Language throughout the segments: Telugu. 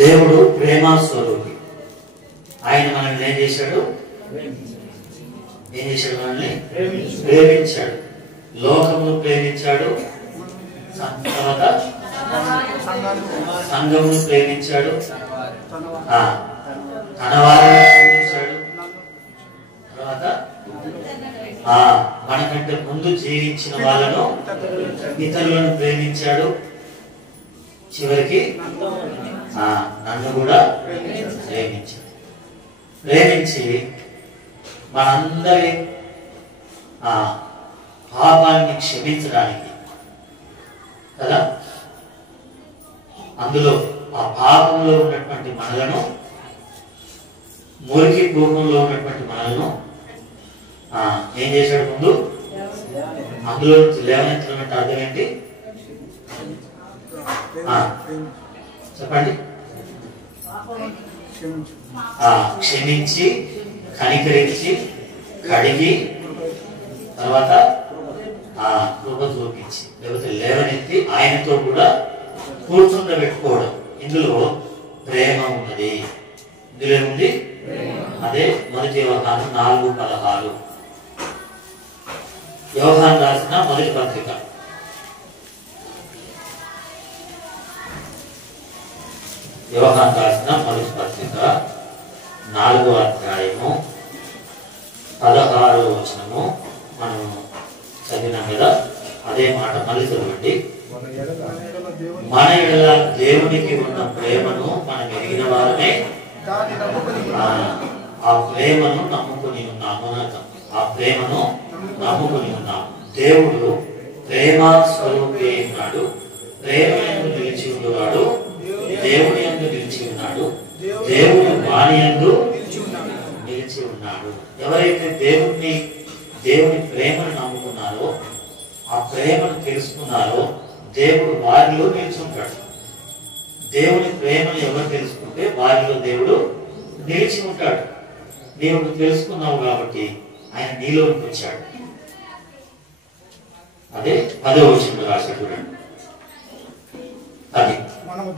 దేవుడు ప్రేమ స్వరూపి. ఆయన మనల్ని ఏం చేశాడు? మనల్ని ప్రేమించాడు. లోకమును ప్రేమించాడు, తర్వాత సంఘమును ప్రేమించాడు, తన వారిని ప్రేమించాడు, తర్వాత మనకంటే ముందు జీవించిన వాళ్ళను, ఇతరులను ప్రేమించాడు, చివరికి నన్ను కూడా ప్రేమించాడు. ప్రేమించి మనందరి పాపాన్ని క్షమించడానికి కదా, అందులో ఆ పాపంలో ఉన్నటువంటి మనలను, మురికి కూపంలో ఉన్నటువంటి మనలను ఏం చేశాడు? ముందు అందులో నుంచి లేవనెత్తడం అంటే అర్థం ఏంటి చెప్పండి? క్షమించి, కనికరించి, కడిగి, తర్వాత కృప చూపించి, లేకపోతే లేవనెత్తి ఆయనతో కూడా కూర్చుండబెట్టుకోవడం. ఇందులో ప్రేమ ఉన్నది. ఇందులో ఏముంది? అదే మొదటి యోహాను 4:16. యోహాను రాసిన మొదటి పత్రిక, యోహాను రాసిన మొదటి పత్రిక 4వ అధ్యాయము 16వ వచనము మనం చదివినాం కదా, అదే మాట మళ్ళీ చదవండి. మన ఎడల దేవునికి ఉన్న ప్రేమను మనం ఎరిగిన వారమే ఆ ప్రేమను నమ్ముకుని ఉన్నాము. ఆ ప్రేమను నమ్ముకుని ఉన్నాము. దేవుడు ప్రేమ స్వరూపి ఉన్నాడు. ప్రేమ యందు నిలిచి ఉన్నవాడు దేవుని యందు నిలిచి ఉన్నాడు, దేవుడు వాని యందు నిలిచి ఉన్నాడు. ఎవరైతే దేవుని ప్రేమను నమ్ముకున్నారో, ఆ ప్రేమను తెలుసుకున్నారో, దేవుడు వారిలో నిలిచి. దేవుని ప్రేమను ఎవరు తెలుసుకుంటే వారిలో దేవుడు నిలిచి ఉంటాడు. దేవుడు తెలుసుకున్నావు కాబట్టి ఆయన నీలోకి వచ్చాడు. అదే 10వ వచనంలో రాశాడు చూడండి. అది మనము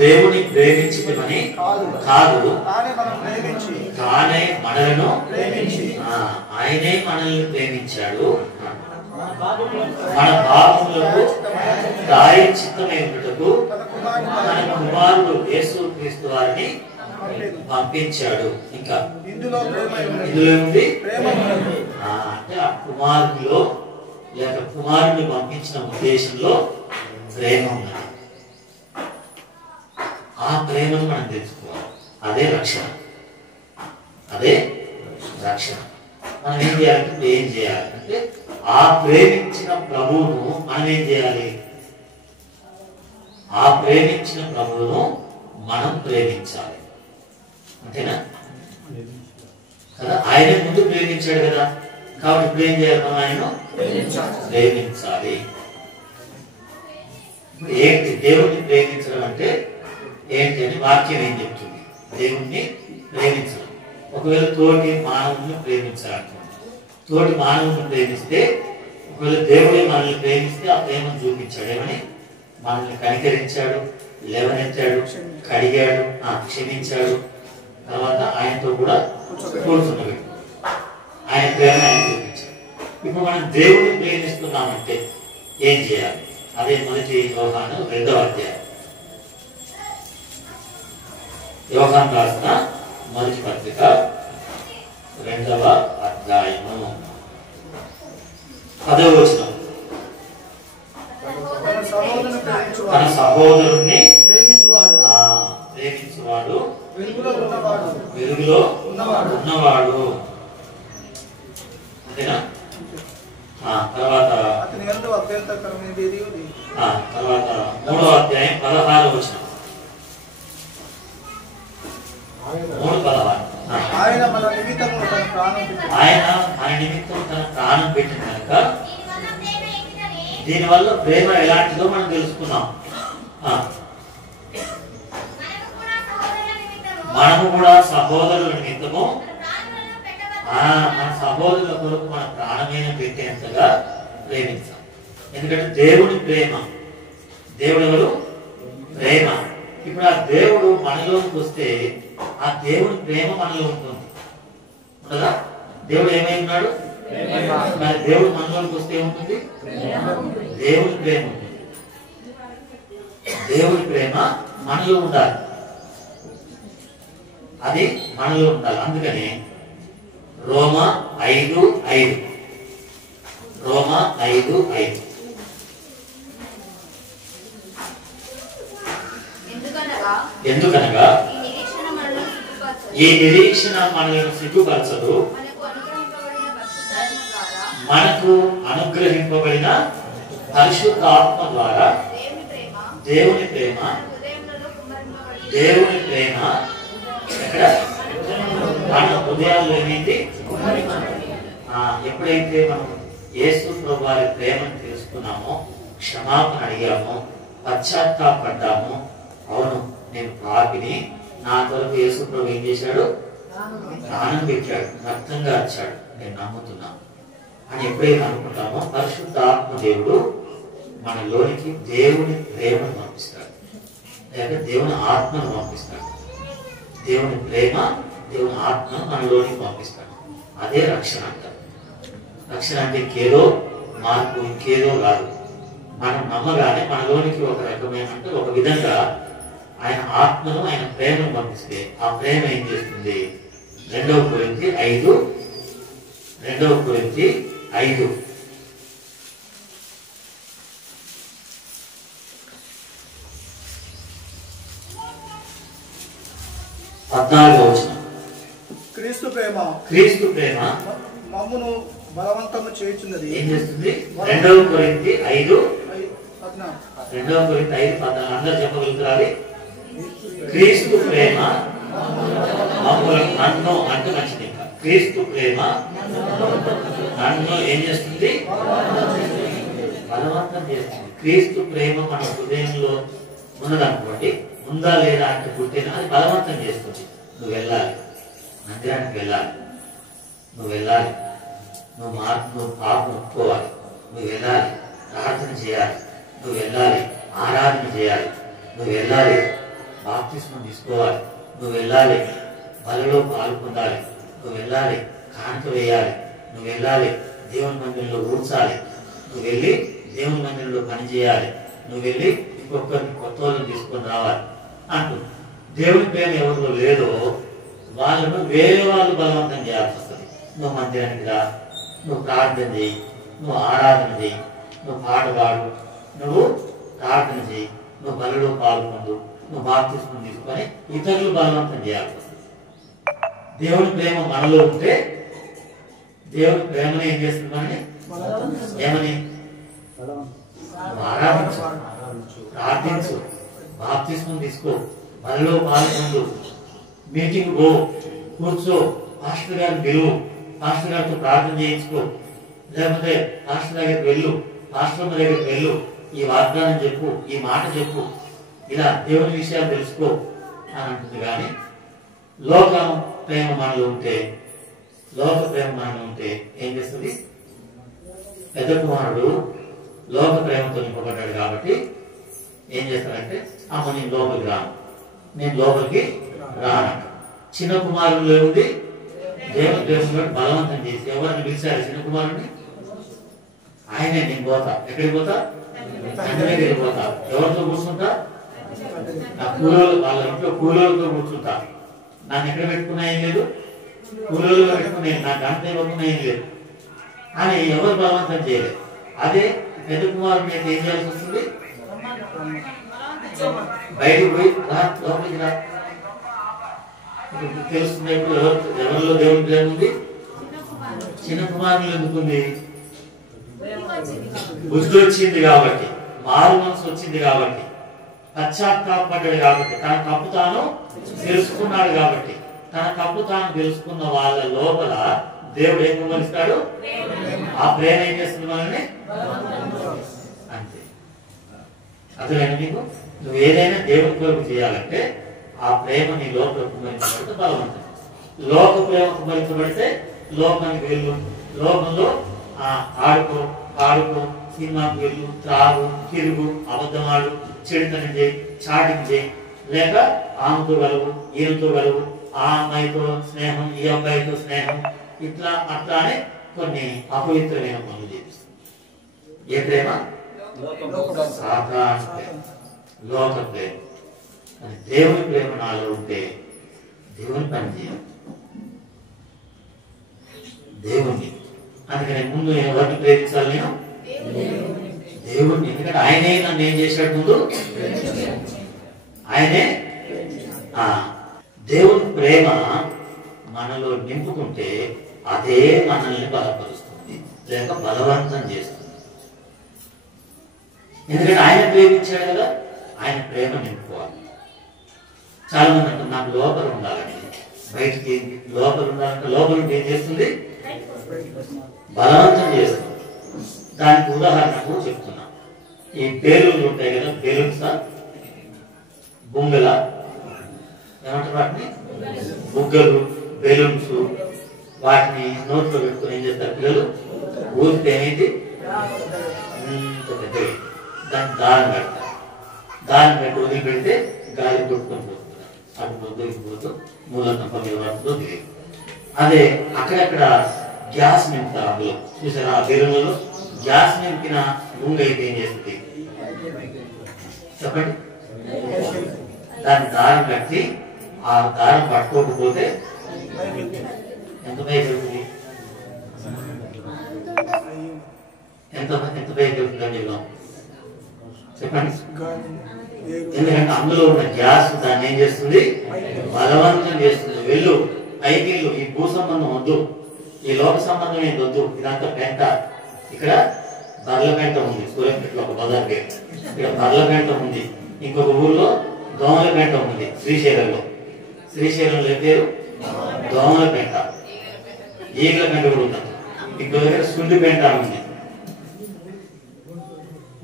దేవుని ప్రేమించమని కాదు, తానే మనలను ఆయనే మనల్ని ప్రేమించాడు. మన పాపములకు ప్రాయశ్చిత్తమై ఉండుటకు తన కుమారుడు యేసుక్రీస్తు వారిని పంపించాడు. ఇంకా ఇందులో ఉంది అంటే ఆ కుమారుడిలో లేక కుమారుడిని పంపించిన ఉద్దేశంలో ప్రేమ ఉన్నది. ఆ ప్రేమను మనం తెలుసుకోవాలి. అదే రక్షణ. మనం ఏం చేయాలంటే ఆ ప్రేమించిన ప్రభువును మనం ఏం చేయాలి? ఆ ప్రేమించిన ప్రభువును మనం ప్రేమించాలి. అంతేనా కదా? ఆయన ముందు ప్రేమించాడు కదా, కాబట్టి ఇప్పుడు ఏం చేయాలి? మనం ఆయనను ప్రేమించాలి. ఏంటి దేవుణ్ణి ప్రేమించడం అంటే ఏంటి అని వాక్యం ఏం చెప్తుంది? దేవుణ్ణి ప్రేమించడం. ఒకవేళ తోటి మానవుని ప్రేమించాలనుకోండి, తోటి మానవుని ప్రేమిస్తే, ఒకవేళ దేవుడే మనల్ని ప్రేమిస్తే ఆ ప్రేమను చూపించాడు. ఏమని? మనల్ని కనికరించాడు, లేవనెత్తాడు, కడిగాడు, క్షమించాడు, తర్వాత ఆయనతో కూడా కూర్చున్నాడు. ఆయన ప్రేమ ఆయన చూపించాడు. ఇప్పుడు మనం దేవుడిని ప్రేమిస్తున్నామంటే ఏం చేయాలి? అదే మొదటి యోహాను 2వ అధ్యాయం, యోహాను రాసిన మొదటి పత్రిక 2వ అధ్యాయము 10వ వచనం. తన సహోదరుణ్ణి ప్రేమించువాడు వెలుగులో ఉన్నవాడు. అంతేనా? తర్వాత 3వ అధ్యాయం 16వ వచనం. 3:16. ఆయన మన నిమిత్తం తన ప్రాణం పెట్టిన కనుక దీనివల్ల ప్రేమ ఎలాంటిదో మనం తెలుసుకున్నాం. మనము కూడా సహోదరుల నిమిత్తము మన సహోదరుల కొరకు మన ప్రాణమైన పెట్టేంతగా ప్రేమించాం. ఎందుకంటే దేవుడి ప్రేమ, దేవుడు ఎవరు? ప్రేమ. ఇప్పుడు ఆ దేవుడు మనలోకి వస్తే ఆ దేవుడి ప్రేమ మనలో ఉంటుంది ఉండదా? దేవుడు ఏమై ఉన్నాడు? మరి దేవుడు మనలోకి వస్తే ఏముంటుంది? దేవుడి ప్రేమ ఉంటుంది. దేవుడి ప్రేమ మనలో ఉండాలి, అది మనలో ఉండాలి. అందుకని రోమా 5:5 రోమా 5:5 ఎందుకనగా ఈ నిరీక్షణ మనలను సిగ్గుపరచదు, మనకు అనుగ్రహింపబడిన పరిశుద్ధ ఆత్మ ద్వారా దేవుని ప్రేమ ఎక్కడ మన హృదయాల్లో ఏమైంది? ఎప్పుడైతే మనం యేసు ప్రభు వారి ప్రేమను తెలుసుకున్నామో, క్షమాపణ అడిగామో, పశ్చాత్తాపడ్డామో, అవును నేను పాపిని, నా కొరకు యేసు ప్రభు ఏం చేశాడు? ప్రాణం పెట్టాడు, రక్తంగా వచ్చాడు, నేను నమ్ముతున్నాను అని ఎప్పుడైతే అనుకుంటామో పరిశుద్ధ ఆత్మ దేవుడు మనలోనికి దేవుని ప్రేమను పంపిస్తాడు, లేక దేవుని ఆత్మను పంపిస్తాడు. దేవుని ప్రేమ, దేవుని ఆత్మను మనలోనికి పంపిస్తాడు. అదే రక్షణ అంటారు. రక్షణ అంటే ఇంకేదో మార్పు, ఇంకేదో కాదు. మనం నమ్మగానే మనలోనికి ఒక రకమైన అంటే ఒక విధంగా ఆయన ఆత్మను, ఆయన ప్రేమను పంపిస్తే ఆ ప్రేమ ఏం చేస్తుంది? 2 కొరింథీ 5 14వ వచనం. క్రీస్తు ప్రేమ మమ్మును బలవంతము చేయుచున్నది. ఏం చేస్తుంది? 2 కొరింథీ 5:14 అందరూ చెప్పగలుగుతారు. క్రీస్తు ప్రేమ నన్ను అంటే మంచిది. ఇంకా క్రీస్తు ప్రేమ నన్ను ఏం చేస్తుంది? బలవంతం చేస్తుంది. క్రీస్తు ప్రేమ మన హృదయంలో ఉన్నదనుకోండి, ఉందా లేదా అంటే పుట్టిన అది బలవంతం చేస్తుంది. నువ్వు వెళ్ళాలి, మందిరానికి వెళ్ళాలి, నువ్వు వెళ్ళాలి, నువ్వు పాపం ఒప్పుకోవాలి, నువ్వు వెళ్ళాలి, ప్రార్థన చేయాలి, నువ్వు వెళ్ళాలి, ఆరాధన చేయాలి, నువ్వు వెళ్ళాలి, బాప్తిస్మం తీసుకోవాలి, నువ్వు వెళ్ళాలి, బలిలో పాల్పొందాలి, నువ్వు వెళ్ళాలి, కానుక వేయాలి, నువ్వు వెళ్ళాలి, దేవుని మందిరంలో ఊడ్చాలి, నువ్వు వెళ్ళి దేవుని మందిరంలో పని చేయాలి, నువ్వు వెళ్ళి ఇంకొకరిని కొత్త వాళ్ళని తీసుకొని రావాలి అంటూ. దేవుని ప్రేమ ఎవరిలో లేదో వాళ్ళను వేరే వాళ్ళు బలవంతం చేయాల్సి వస్తుంది. నువ్వు మందిరానికి రా, నువ్వు ప్రార్థన చేయి, నువ్వు ఆరాధన చేయి, నువ్వు పాట పాడు, నువ్వు ప్రార్థన చేయి, నువ్వు బలిలో పాల్గొండు, నువ్వు బాప్తిస్మం తీసుకొని ఇతరులు బలవంతం చేయాల్సి వస్తుంది. దేవుని ప్రేమ మనలో ఉంటే దేవుని ప్రేమను ఏం చేస్తుంది? మనని ఏమని? ఆరాధించు, ప్రార్థించు, బాప్తిస్మం తీసుకో, బలిలో పాల్గొండు, మీటింగ్ పో, కూర్చో, పాస్టర్ గారిని పిలువు, పాస్టర్ గారితో ప్రార్థన చేయించుకో, లేకపోతే పాస్టర్ దగ్గరికి వెళ్ళు, పాస్టర్ దగ్గరికి వెళ్ళు, ఈ వాగ్దానం చెప్పు, ఈ మాట చెప్పు, ఇలా దేవుని విషయాలు తెలుసుకో అని అంటుంది. కానీ లోక ప్రేమ మనలో ఉంటే ఏం చేస్తుంది? పెద్ద కుమారుడు లోక ప్రేమతో నింపబడ్డాడు కాబట్టి ఏం చేస్తాడంటే, అమ్మ నేను లోపలికి రాను. చిన్న కుమారుడు ఏముంది? దేవుడు బలవంతం చేసి ఎవరిని పిలిచారు? చిన్న కుమారుడిని. ఆయనే నేను పోతా. ఎక్కడికి పోతా? తండ్రి దగ్గరికి పోతా. ఎవరితో కూర్చుంటా? నా కూలోళ్ళు, వాళ్ళ ఇంట్లో కూలోళ్ళతో కూర్చుంటా. నన్ను ఎక్కడ పెట్టుకున్నా ఏం లేదు, కూలోళ్ళలో పెట్టుకునే, నాకు అంత ఇవ్వకున్నా ఏం లేదు అని ఎవరు బలవంతం చేయలేదు. అదే పెద్ద కుమారుడిని అయితే ఏం చేయాల్సి వస్తుంది? బయటకు పోయి రా, లోపలికి రా. తెలుస్తుంది ఇప్పుడు ఎవరిలో దేవుని ప్రేమ ఉంది? చిన్న కుమారులు ఎందుకుంది? బుద్ధి వచ్చింది కాబట్టి, మారు మనసు వచ్చింది కాబట్టి, పశ్చాత్తాపడ్డాడు కాబట్టి, తన తప్పు తాను తెలుసుకున్నాడు కాబట్టి, తన తప్పు తాను తెలుసుకున్న వాళ్ళ లోపల దేవుడు ఏం కుమరిస్తాడు? ఆ ప్రేమ ఏం చేస్తుంది? మనల్ని అంతే. అర్థమైనా నీకు? నువ్వు ఏదైనా దేవుడి కొరకు చేయాలంటే ఆ ప్రేమ నీ లోపల కుమరించబడితే బలవంతం. లోక ప్రేమ కుమరించబడితే లోకానికి వెళ్ళు, లోకంలో ఆడుకో, పాడుకో, సినిమాకు వెళ్ళు, త్రాగు, తిరుగు, అబద్ధమాడు, చెడుతనం చేయి, చాటింగ్ చేయి, లేక ఆమెతో కలుగు, ఈయనతో కలుగు, ఆ అమ్మాయితో స్నేహం, ఈ అబ్బాయితో స్నేహం, ఇట్లా అట్లా అని కొన్ని అపవిత్రమైన పనులు చేపిస్తుంది. ఏ ప్రేమ? సాధారణ ప్రేమ, లోక ప్రేమ. అని దేవుని ప్రేమ నాలో ఉంటే దేవుని పని చేయాలి, దేవుణ్ణి. అందుకని ముందు ఎవరిని ప్రేమించాలి? నేను దేవుణ్ణి. ఎందుకంటే ఆయనే నన్ను ఏం చేశాడు? ముందు ఆయనే. దేవుని ప్రేమ మనలో నింపుకుంటే అదే మనల్ని బలపరుస్తుంది, లేక బలవంతం చేస్తుంది. ఎందుకంటే ఆయన ప్రేమించాడు కదా, ఆయన ప్రేమ నింపుకోవాలి. చాలా మంది అంటారు నాకు లోపల ఉండాలని, బయటికి లోపల ఉండాలంటే లోపల ఉంటే ఏం చేస్తుంది? బలవంతం చేస్తుంది. దానికి ఉదాహరణకు చెప్తున్నా. ఈ బేలూన్లు ఉంటాయి కదా, బేలూన్స్, బొంగల ఏమంటారు వాటిని? బుగ్గలు, బెలూన్స్. వాటిని నోట్లో పెట్టుకుని ఏం చేస్తారు పిల్లలు? ఊరితే ఏంటి? దాన్ని దారం పెడతారు. దారం పెట్టి వదిలిపెడితే గాలి కొట్టుకొని పోతున్నారు. అటు పొద్దుకి పోతూ మూలంతంప మీద పడుతుందో తెలియదు. అదే అక్కడక్కడ గ్యాస్ నింపుతారు. అందులో చూసారా? ఆ బెలూన్లలో గ్యాస్ నింపిన ముంగ అయితే ఏం చేస్తుంది చెప్పండి? దాన్ని దారం కట్టి ఆ దారం పట్టుకోకపోతే ఎంత పైకి వెళ్తుంది? ఎంత పైకి వెళ్తుందని చెప్దాం చెప్పండి. ఎందుకంటే అందులో ఉన్న గ్యాస్ దాన్ని ఏం చేస్తుంది? బలవంతం చేస్తుంది. వెళ్ళు, పైకి వెళ్ళు. ఈ భూ సంబంధం వద్దు, ఈ లోక సంబంధం ఏంటి వద్దు. ఇదంతా పెంట. ఇక్కడ బర్ల పెంట ఉంది. సూర్యపేటలో ఒక బజార్ పేరు. ఇక్కడ బర్ల పెంట ఉంది. ఇంకొక ఊర్లో దోమల పెంట ఉంది. శ్రీశైలంలో పేరు దోమల పెంట. ఈగల పెంట కూడా ఉంటుంది. ఇంకో దగ్గర సుండి పెంట ఉంది.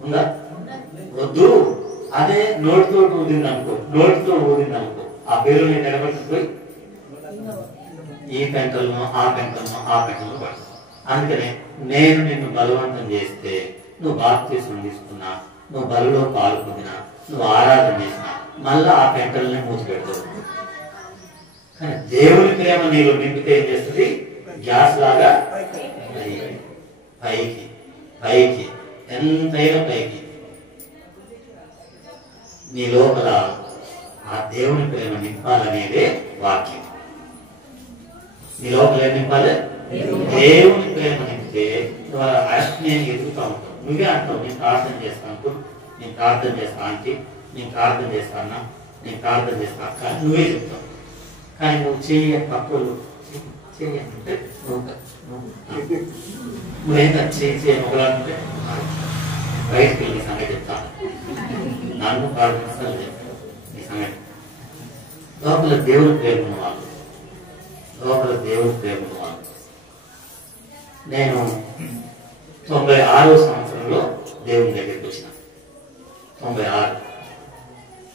ఉందా? వద్దు. అదే నోటితో ఊదిందనుకో, ఆ పేరు నేను నిలబెట్టుకుపోయి ఈ పెంటలను ఆ పెంటలను పడుతుంది. అందుకనే నేను నిన్ను బలవంతం చేస్తే, నువ్వు బాప్తిస్మం తీసుకున్నా, నువ్వు బలిలో పాల్పొందినా, నువ్వు ఆరాధన చేసినా, మళ్ళా ఆ పెంటలనే మూసి పెడతావు. కానీ దేవుని ప్రేమ నీలో నింపితే ఏం చేస్తుంది? గ్యాస్ లాగా పైకి ఎంతైనా పైకి. నీ లోపల ఆ దేవుని ప్రేమ నింపాలనేదే వాక్యం. నీ లోపల ఏం నింపాలి? దేవుని ప్రేమ నింపితే నేను ఎదుగుతా ఉంటావు. నువ్వే అంటావు నేను ప్రార్థన చేస్తాను, నేను ప్రార్థన చేస్తా ఆంటీ, నేను ప్రార్థన చేస్తానా, నేను ప్రార్థన చేస్తా అక్క, నువ్వే చెప్తావు. కానీ నువ్వు చేయని పక్కలు చేయంటే నువ్వేంత చేయని ఒకలాంటే బయటకు వెళ్ళి సంగతి చెప్తాను. నన్ను ప్రార్థిస్తాను నీ సంగతి. లోపల దేవుని ప్రేమ వాళ్ళు, నేను 96వ సంవత్సరంలో దేవుని దగ్గరికి వచ్చిన. 96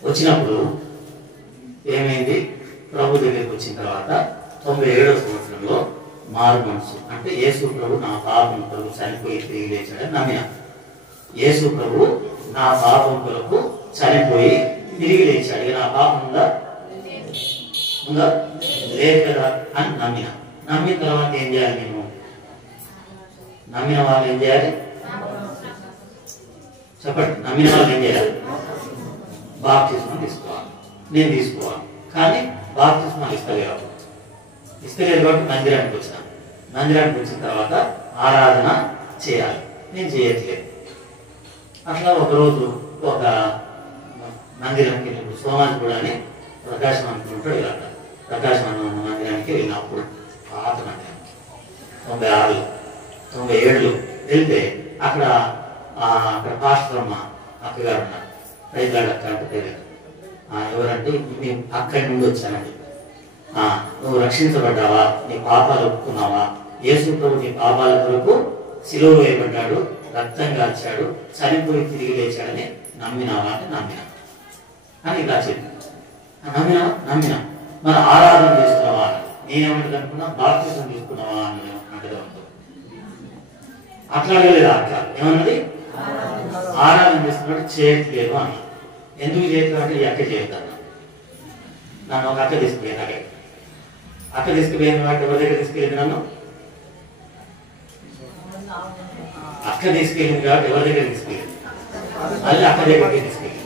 వచ్చినప్పుడు ఏమైంది? ప్రభు దగ్గరికి వచ్చిన తర్వాత 97వ సంవత్సరంలో మారు మనసు అంటే యేసు ప్రభు నా పాపం కొరకు చనిపోయి తిరిగి లేచాడని నమ్మిన. యేసు ప్రభు నా పాపం కొరకు చనిపోయి తిరిగి లేచాడు. నా పాపం ఉందా లేదు కదా అని నమ్మిన తర్వాత ఏం చేయాలి? నేను నమ్మిన వాళ్ళు ఏం చేయాలి చెప్పండి? నమ్మిన వాళ్ళు ఏం చేయాలి? బాప్తిస్మం తీసుకోవాలి. నేను తీసుకోవాలి, కానీ బాప్తిస్మం ఇస్తలేదు కాబట్టి మందిరానికి వచ్చిన తర్వాత ఆరాధన చేయాలి. నేను చేయట్లేదు. అట్లా ఒకరోజు ఒక మందిరానికి సోమాజిగూడ అని ప్రకాశం అనుకుంటాడు. ఇలా ప్రకాశం మందిరానికి వెళ్ళినప్పుడు పాత మందిరానికి 96లో 97లో వెళ్తే అక్కడ పాస్టర్ అమ్మ అక్కగారు ఉన్నారు. రైతులాడు అక్క అంటే పేరు. ఎవరంటే మేము అక్కడి నుండి వచ్చానండి. నువ్వు రక్షించబడ్డావా? నీ పాపాలు ఒప్పుకున్నావా? యేసు ప్రభు నీ పాపాల కొరకు సిలువ వేయబడ్డాడు, రక్తం కాల్చాడు, చనిపోయి తిరిగి లేచాడని నమ్మినావా అంటే నమ్మినా అని ఇలా చెప్పి నమ్మినా మరి ఆరాధన చేస్తున్నావా అని నేనేమంటుంది అనుకున్నా, బాప్తిసం తీసుకున్నావా అని అంటే అట్లా లేదు. అట్లా ఏమన్నది? ఆరాధన చేస్తున్నట్టు చేయట్లేదు అన్న. ఎందుకు చేయట్లేదు అంటే ఈ అక్క చేయొద్దన్న. నన్ను ఒక అక్క తీసుకుపోయింది అక్కడికి. అక్క తీసుకుపోయింది కాబట్టి ఎవరి దగ్గర తీసుకెళ్ళింది నన్ను? అక్క తీసుకెళ్ళింది కాబట్టి ఎవరి దగ్గర తీసుకెళ్ళింది? మళ్ళీ అక్క దగ్గరికి తీసుకెళ్ళింది.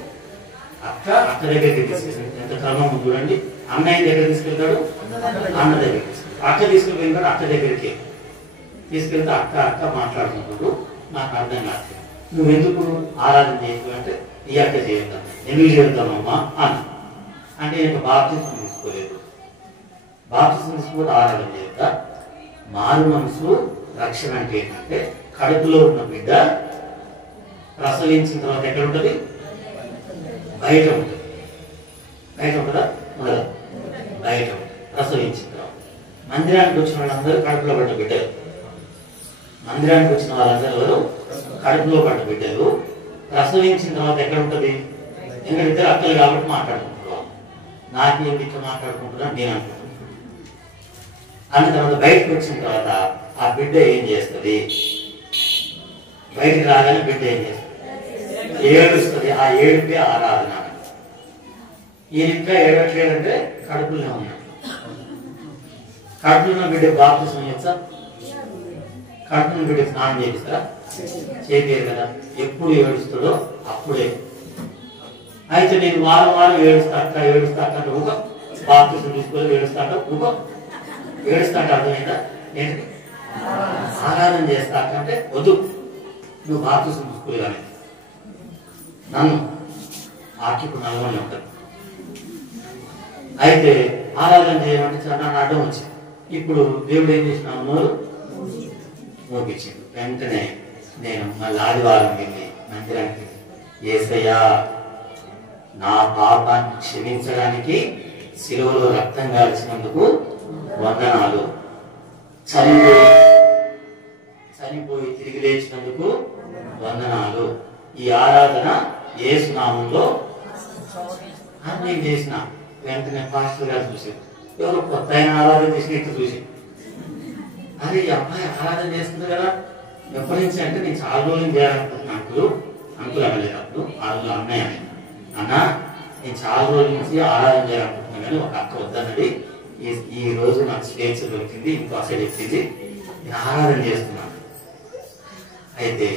అక్క దగ్గరికి తీసుకెళ్ళింది. ఎంత క్రమం చూడండి. అన్నయ్య దగ్గర తీసుకెళ్తాడు, అన్న దగ్గరికి తీసుకెళ్తాడు. అక్క తీసుకుపోయింది కాబట్టి అక్క దగ్గరికి తీసుకెళ్తే అక్క మాట్లాడుకుంటాడు. నాకు అర్థం కాదు, నువ్వెందుకు ఆరాధన చేయకు అంటే ఈ అక్క చేద్దాం, ఎందుకు చేద్దామమ్మా అన్న. అంటే నేను బాప్తిస్మం తీసుకోలేదు. బాప్తిస్మం తీసుకోకపోతే ఆరాధన చేద్దా? మారు మనసు రక్షణ అంటే ఏంటంటే కడుపులో ఉన్న బిడ్డ ప్రసవించిన తర్వాత ఎక్కడ ఉంటుంది? బయట ఉంటుంది. బయట ఉంటుందా? ఉండదా? బయట ఉంటుంది. ప్రసవించిన తర్వాత మందిరానికి వచ్చిన వాళ్ళందరూ కడుపులో పడ్డ బిడ్డలు. మందిరానికి వచ్చిన వాళ్ళందరూ ఎవరు? కడుపులో పడ్డ బిడ్డలు. ప్రసవించిన తర్వాత ఎక్కడ ఉంటుంది? ఎందుకంటే ఇద్దరు అక్కలు కాబట్టి మాట్లాడుకుంటున్నాం. నాకేం ఇట్లా మాట్లాడుకుంటున్నా నేను అనుకుంటున్నాను. అన్న తర్వాత బయటకు వచ్చిన తర్వాత ఆ బిడ్డ ఏం చేస్తుంది? బయటికి రాగానే బిడ్డ ఏం చేస్తుంది? ఏడుస్తుంది. ఆ ఏడుపే ఆరాధన. ఈయన ఇంకా ఏడట్లేదంటే కడుపులోనే ఉన్నాడు. కడుపులో బిడ్డ బాప్తిస్మం చేస్తా? కడుపులో బిడ్డ స్నానం చేపిస్తారా? చేపేరు కదా. ఎప్పుడు ఏడుస్తాడో అప్పుడే. అయితే నేను వారం ఏడుస్తా అంటే ఊక బాప్తిస్మం తీసుకోవాలి, ఏడుస్తా అర్థమైందా? ఏంటి? ఆరాధన చేస్తా అంటే వద్దు, నువ్వు బాప్తిస్మం తీసుకోవాలి నన్ను ఆకిప్పుడు నల్లని ఉంటుంది. అయితే ఆరాధన చేయమంటే చాలా అడ్డం వచ్చింది. ఇప్పుడు దేవుడు ఏం చేసినాను? మోపించింది. వెంటనే నేను మళ్ళీ ఆదివారం వెళ్ళి మందిరానికి, యేసయ్యా నా పాపాన్ని క్షమించడానికి శిలువలో రక్తం గాల్చినందుకు వందనాలు, చనిపోయి తిరిగి లేచినందుకు వందనాలు, ఈ ఆరాధన యేసు నామంలో అని నేను చేసిన. వెంటనే పాస్టర్ గారు చూసి ఎవరు కొత్త ఆయన ఆరాధన చేసినట్టు చూసి, అరే ఈ అమ్మాయి ఆరాధన చేస్తుంది కదా ఎప్పటి నుంచి అంటే నేను చాలా రోజులు చేయాలనుకుంటున్నాను. అంకులు అనలేదు అప్పుడు, ఆ రోజు అన్నయ్య అన్న నేను చాలా రోజుల నుంచి ఆరాధన చేయాలనుకుంటున్నాను కానీ ఒక అక్క వద్దన్నది. ఈ రోజు నాకు స్వేచ్ఛ దొరికింది, ఇంకో అసలు చెప్పింది, నేను ఆరాధన చేస్తున్నాను. అయితే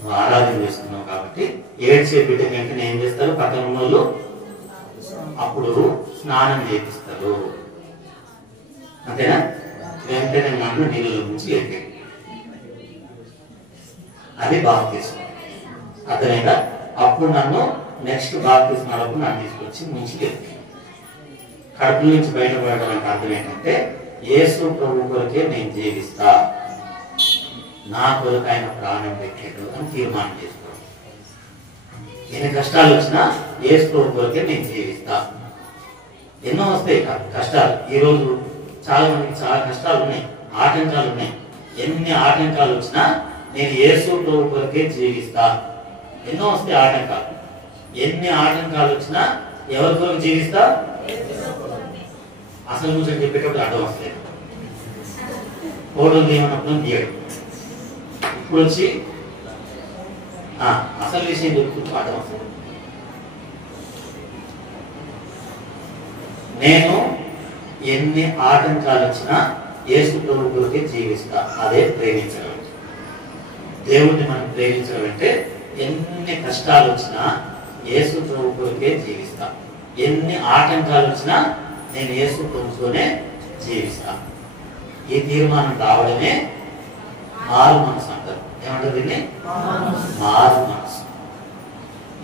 నువ్వు ఆరాధన చేస్తున్నావు కాబట్టి ఏడ్చే బిడ్డ వెంటనే ఏం చేస్తారు? పక్కన ఉన్న వాళ్ళు అప్పుడు స్నానం చేపిస్తారు. అంతేనా? వెంటనే నన్ను నీళ్ళలో నుంచి లేపాడు. అది బాప్తిస్మం. అర్థమైందా? అప్పుడు నన్ను నెక్స్ట్ బాప్తిస్మం అప్పుడు నన్ను తీసుకొచ్చి ముంచి లేపాడు. కడుపు నుంచి బయటపడడం అంటే అర్థం ఏంటంటే యేసు ప్రభు కొరకే నేను జీవిస్తా, నా కొరకు ఆయన ప్రాణం పెట్టాడు అని తీర్మానం చేసుకోవడం. ఎన్ని కష్టాలు వచ్చినా యేసు ప్రభు కొరకే నేను జీవిస్తా. ఎన్నో వస్తాయి కష్టాలు. ఈరోజు చాలా మందికి చాలా కష్టాలు ఉన్నాయి, ఆటంకాలు ఉన్నాయి. ఎన్ని ఆటంకాలు వచ్చినా నేను యేసు ప్రభు కొరకే జీవిస్తా. ఎన్నో వస్తాయి ఆటంకాలు. ఎన్ని ఆటంకాలు వచ్చినా ఎవరి కొరకు జీవిస్తా? అసలు ముచ్చట చెప్పేటప్పుడు అడ్డం వస్తాయి. ఫోటోలు తీయమన్నప్పుడు తీయడు. ఇప్పుడు వచ్చి అసలు విషయం చెప్పుకుంటూ అడ్డం వస్తుంది. నేను ఎన్ని ఆటంకాలు వచ్చినా యేసు ప్రభు కొరకే జీవిస్తా. అదే ప్రేమించడం. దేవుడిని మనం ప్రేమించడం అంటే ఎన్ని కష్టాలు వచ్చినా యేసు ప్రభు కొరకే జీవిస్తా. ఎన్ని ఆటంకాలు వచ్చినా నేను యేసు ప్రభుతోనే జీవిస్తా. ఈ తీర్మానం రావడమే మారు మనసు అంటారు. ఏమంటారు దీన్ని? మారు మనసు.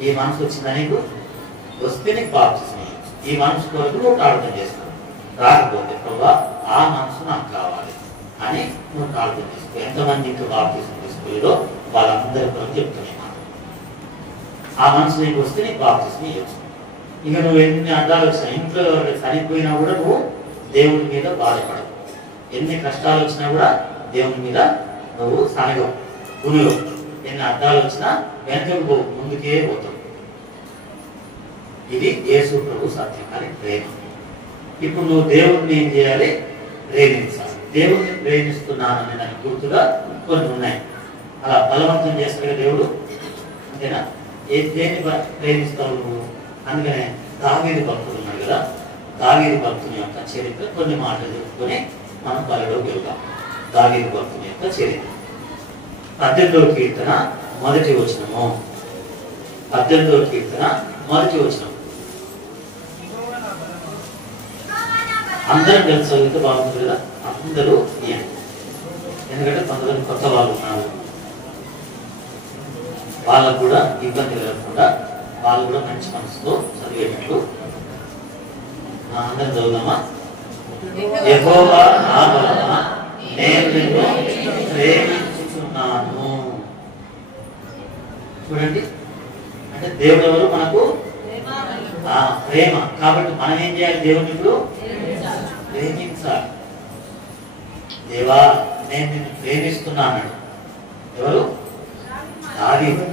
ఈ మనసు వచ్చిందా నీకు? వస్తే నీకు బాప్తిస్మం. ఈ మనసు కొరకు నువ్వు ప్రార్థన చేస్తావు. రాకపోతే ప్రభా ఆ మనసు నాకు కావాలి అని నువ్వు ప్రార్థన చేసుకో. ఎంతమంది ఇంకా బాప్తిస్మం తీసుకోలేదో వాళ్ళందరి కొరకు చెప్తున్నాయి. ఆ మనసు నీకు వస్తే నీకు బాప్తిస్మం ఇవ్వచ్చు. ఇంకా నువ్వు ఎన్ని అడ్డాలు వచ్చినా, ఇంట్లో చనిపోయినా కూడా నువ్వు దేవుని మీద బాధపడవు. ఎన్ని కష్టాలు వచ్చినా కూడా దేవుని మీద నువ్వు సనగవు, గునులు. ఎన్ని అడ్డాలు వచ్చినా వెనకకు పో, ముందుకే పోతావు. ఇది యేసు ప్రభు సత్యం అని ప్రేమ. ఇప్పుడు నువ్వు దేవుడిని ఏం చేయాలి? ప్రేమించాలి. దేవుడిని ప్రేమిస్తున్నానని దానికి గుర్తుగా కొన్ని ఉన్నాయి. అలా బలవంతం చేస్తాడు దేవుడు. అంతేనా? దేన్ని ప్రేమిస్తావు నువ్వు? అందుకనే దావీదు భక్తుడు ఉన్నాడు కదా, దావీదు భక్తుని యొక్క చరిత్ర కొన్ని మాటలు చెప్పుకొని మనం బలిలోకి వెళ్దాం. దావీదు భక్తుని యొక్క చరిత్ర 18వ కీర్తన మొదటి వచనము. 18వ కీర్తన మొదటి వచనం. అందరం కలిసి చదివితే బాగుంటుంది కదా. అందరూ తీయండి, ఎందుకంటే కొంతమంది కొత్త వాళ్ళు ఉన్నారు, వాళ్ళకు కూడా ఇబ్బంది కలగకుండా వాళ్ళు కూడా మంచి మనసుతో చదివేటట్లు అందరం చదువుదామా? యెహోవా నా బలమా, నేను నిన్ను ప్రేమించుచున్నాను. చూడండి, అంటే దేవుడు ఎవరు? మనకు ప్రేమ. కాబట్టి మనం ఏం చేయాలి? దేవుని ఇప్పుడు ప్రేమించాలి. దేవా నేను నిన్ను ప్రేమిస్తున్నాను. ఎవరు? దావీదు.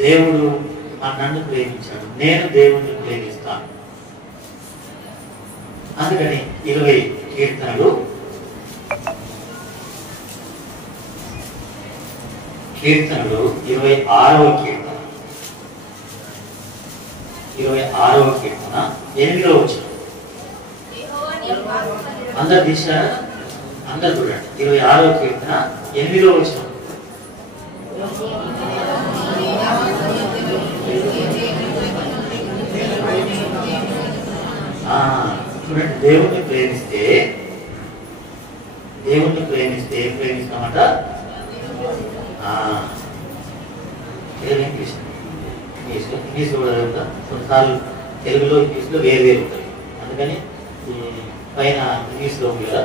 దేవుడు నన్ను ప్రేమించాడు, నేను దేవుడిని ప్రేమిస్తాను. అందుకని 20 కీర్తనలు, కీర్తనలు 26వ కీర్తన, 26వ కీర్తన 8వ వచనం. అందరు తీశారా? అందరు చూడండి. 26వ కీర్తన 8వ వచనం. చూడండి, దేవుణ్ణి ప్రేమిస్తే ఏం ప్రేమిస్తామంట? ఇంగ్లీష్ కూడా కొన్నిసార్లు తెలుగులో ఇంగ్లీష్లో వేరు ఉంటుంది. అందుకని పైన ఇంగ్లీష్లో ఉంది కదా,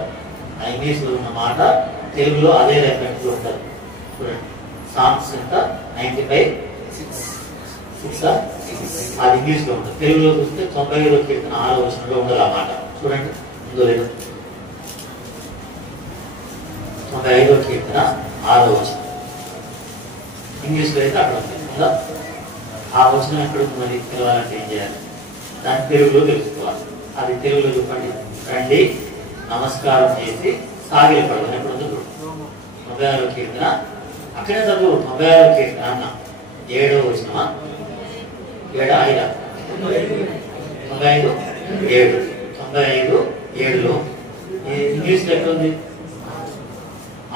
ఆ ఇంగ్లీష్లో ఉన్న మాట తెలుగులో అదే రెఫరెన్స్ ఉంటుంది. చూడండి, సాంగ్స్ ఎంత 95 అది ఇంగ్లీష్లో ఉంటుంది. తెలుగులో చూస్తే 95వ కీర్తన 6వ వచనంలో ఉండదు ఆ మాట. చూడండి, ఉందో లేదు? 95వ కీర్తన 6వ వచనం ఇంగ్లీష్లో అయితే అక్కడ ఉంది ఉందా? ఆ వచనం ఎక్కడ ఉంది? మరి తెలవాలంటే ఏం చేయాలి? దాన్ని తెలుగులో తెలుసుకోవాలి. అది తెలుగులో చెప్పండి. రండి నమస్కారం చేసి సాగిల పడదని ఎప్పుడు ఉందో చూడు. 96వ కీర్తన అక్కడే చదువు. 96వ కీర్తన అన్న 7వ వచనమా? 7 5 95 7 95 7లో ఇంగ్లీష్లో ఎక్కడ ఉంది?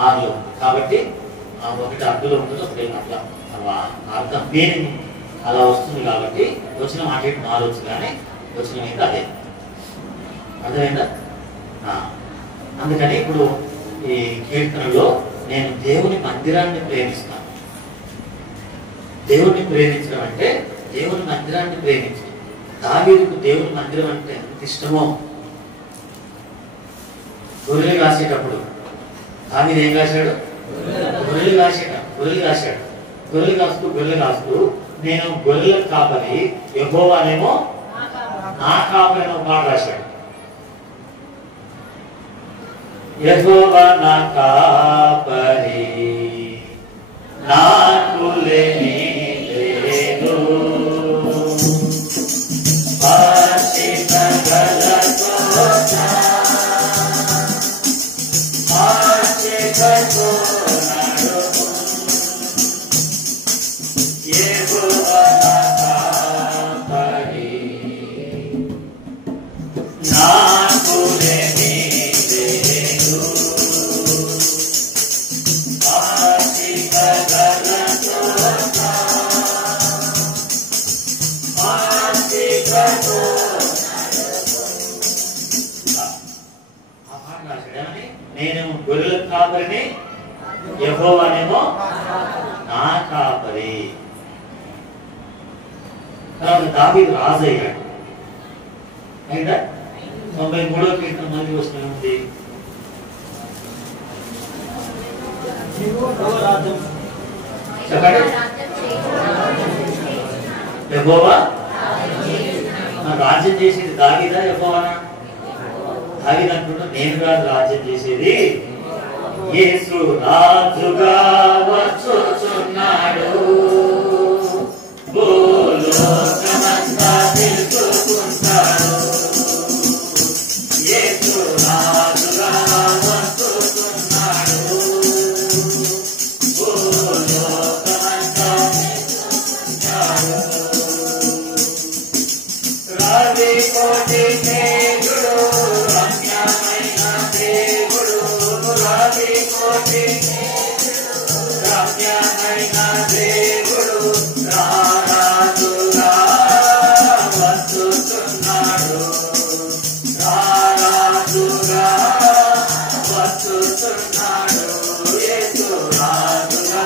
6లో. కాబట్టి ఒకటి అర్థంలో ఉంటుంది, ఒకటి అట్లా అర్థం మీనింగ్ అలా వస్తుంది. కాబట్టి వచ్చిన మాట మారవచ్చు, కానీ వచ్చిన మీద అదే. అర్థమైందా? అందుకని ఇప్పుడు ఈ కీర్తనలో నేను దేవుని మందిరాన్ని ప్రేమిస్తాను. దేవుణ్ణి ప్రేమించడం అంటే దేవుని మందిరాన్ని ప్రేమించడం. దావీదుకు దేవుని మందిరం అంటే ఎంత ఇష్టమో. గొర్రెలు కాసేటప్పుడు దావీదు ఏం కాశాడు? గొర్రెలు కాశాడు. గొర్రెలు కాస్తూ నేను గొర్రెలకు కాపరి, యెహోవానేమో నా కాపరి అని ఒక మాట రాశాడు. యెహోవా నా కాపరి, నాకు లేమి లేదు. నేను గొర్రెలకు కాపరిని, యెహోవానేమో నా కాపరి. తర్వాత దావీదు రాజు అయ్యాడు. అయితే 93వ కీర్తన మళ్ళీ వస్తుంది. చెప్పండి. యెహోవా రాజ్యం చేసేది దావీదా యెహోవానా? దావీదు అంటున్నా, నేను కాదు రాజ్యం చేసేది, యేసు రాజుగా వచ్చుచున్నాడు. భూలోకమంతా తెలుసుకుంటాడు. యేసు రాజుగా వచ్చుచున్నాడు. భూలోకమంతా తెలుసుకుంటాడు. రావి కోటి దేవుడు రమ్యమైన దేవుడు రావి కోటి రమ్యమైన దేవుడు రారాజుగా వస్తున్నాడు రారాజుగా వస్తున్నాడు యేసు రాజుగా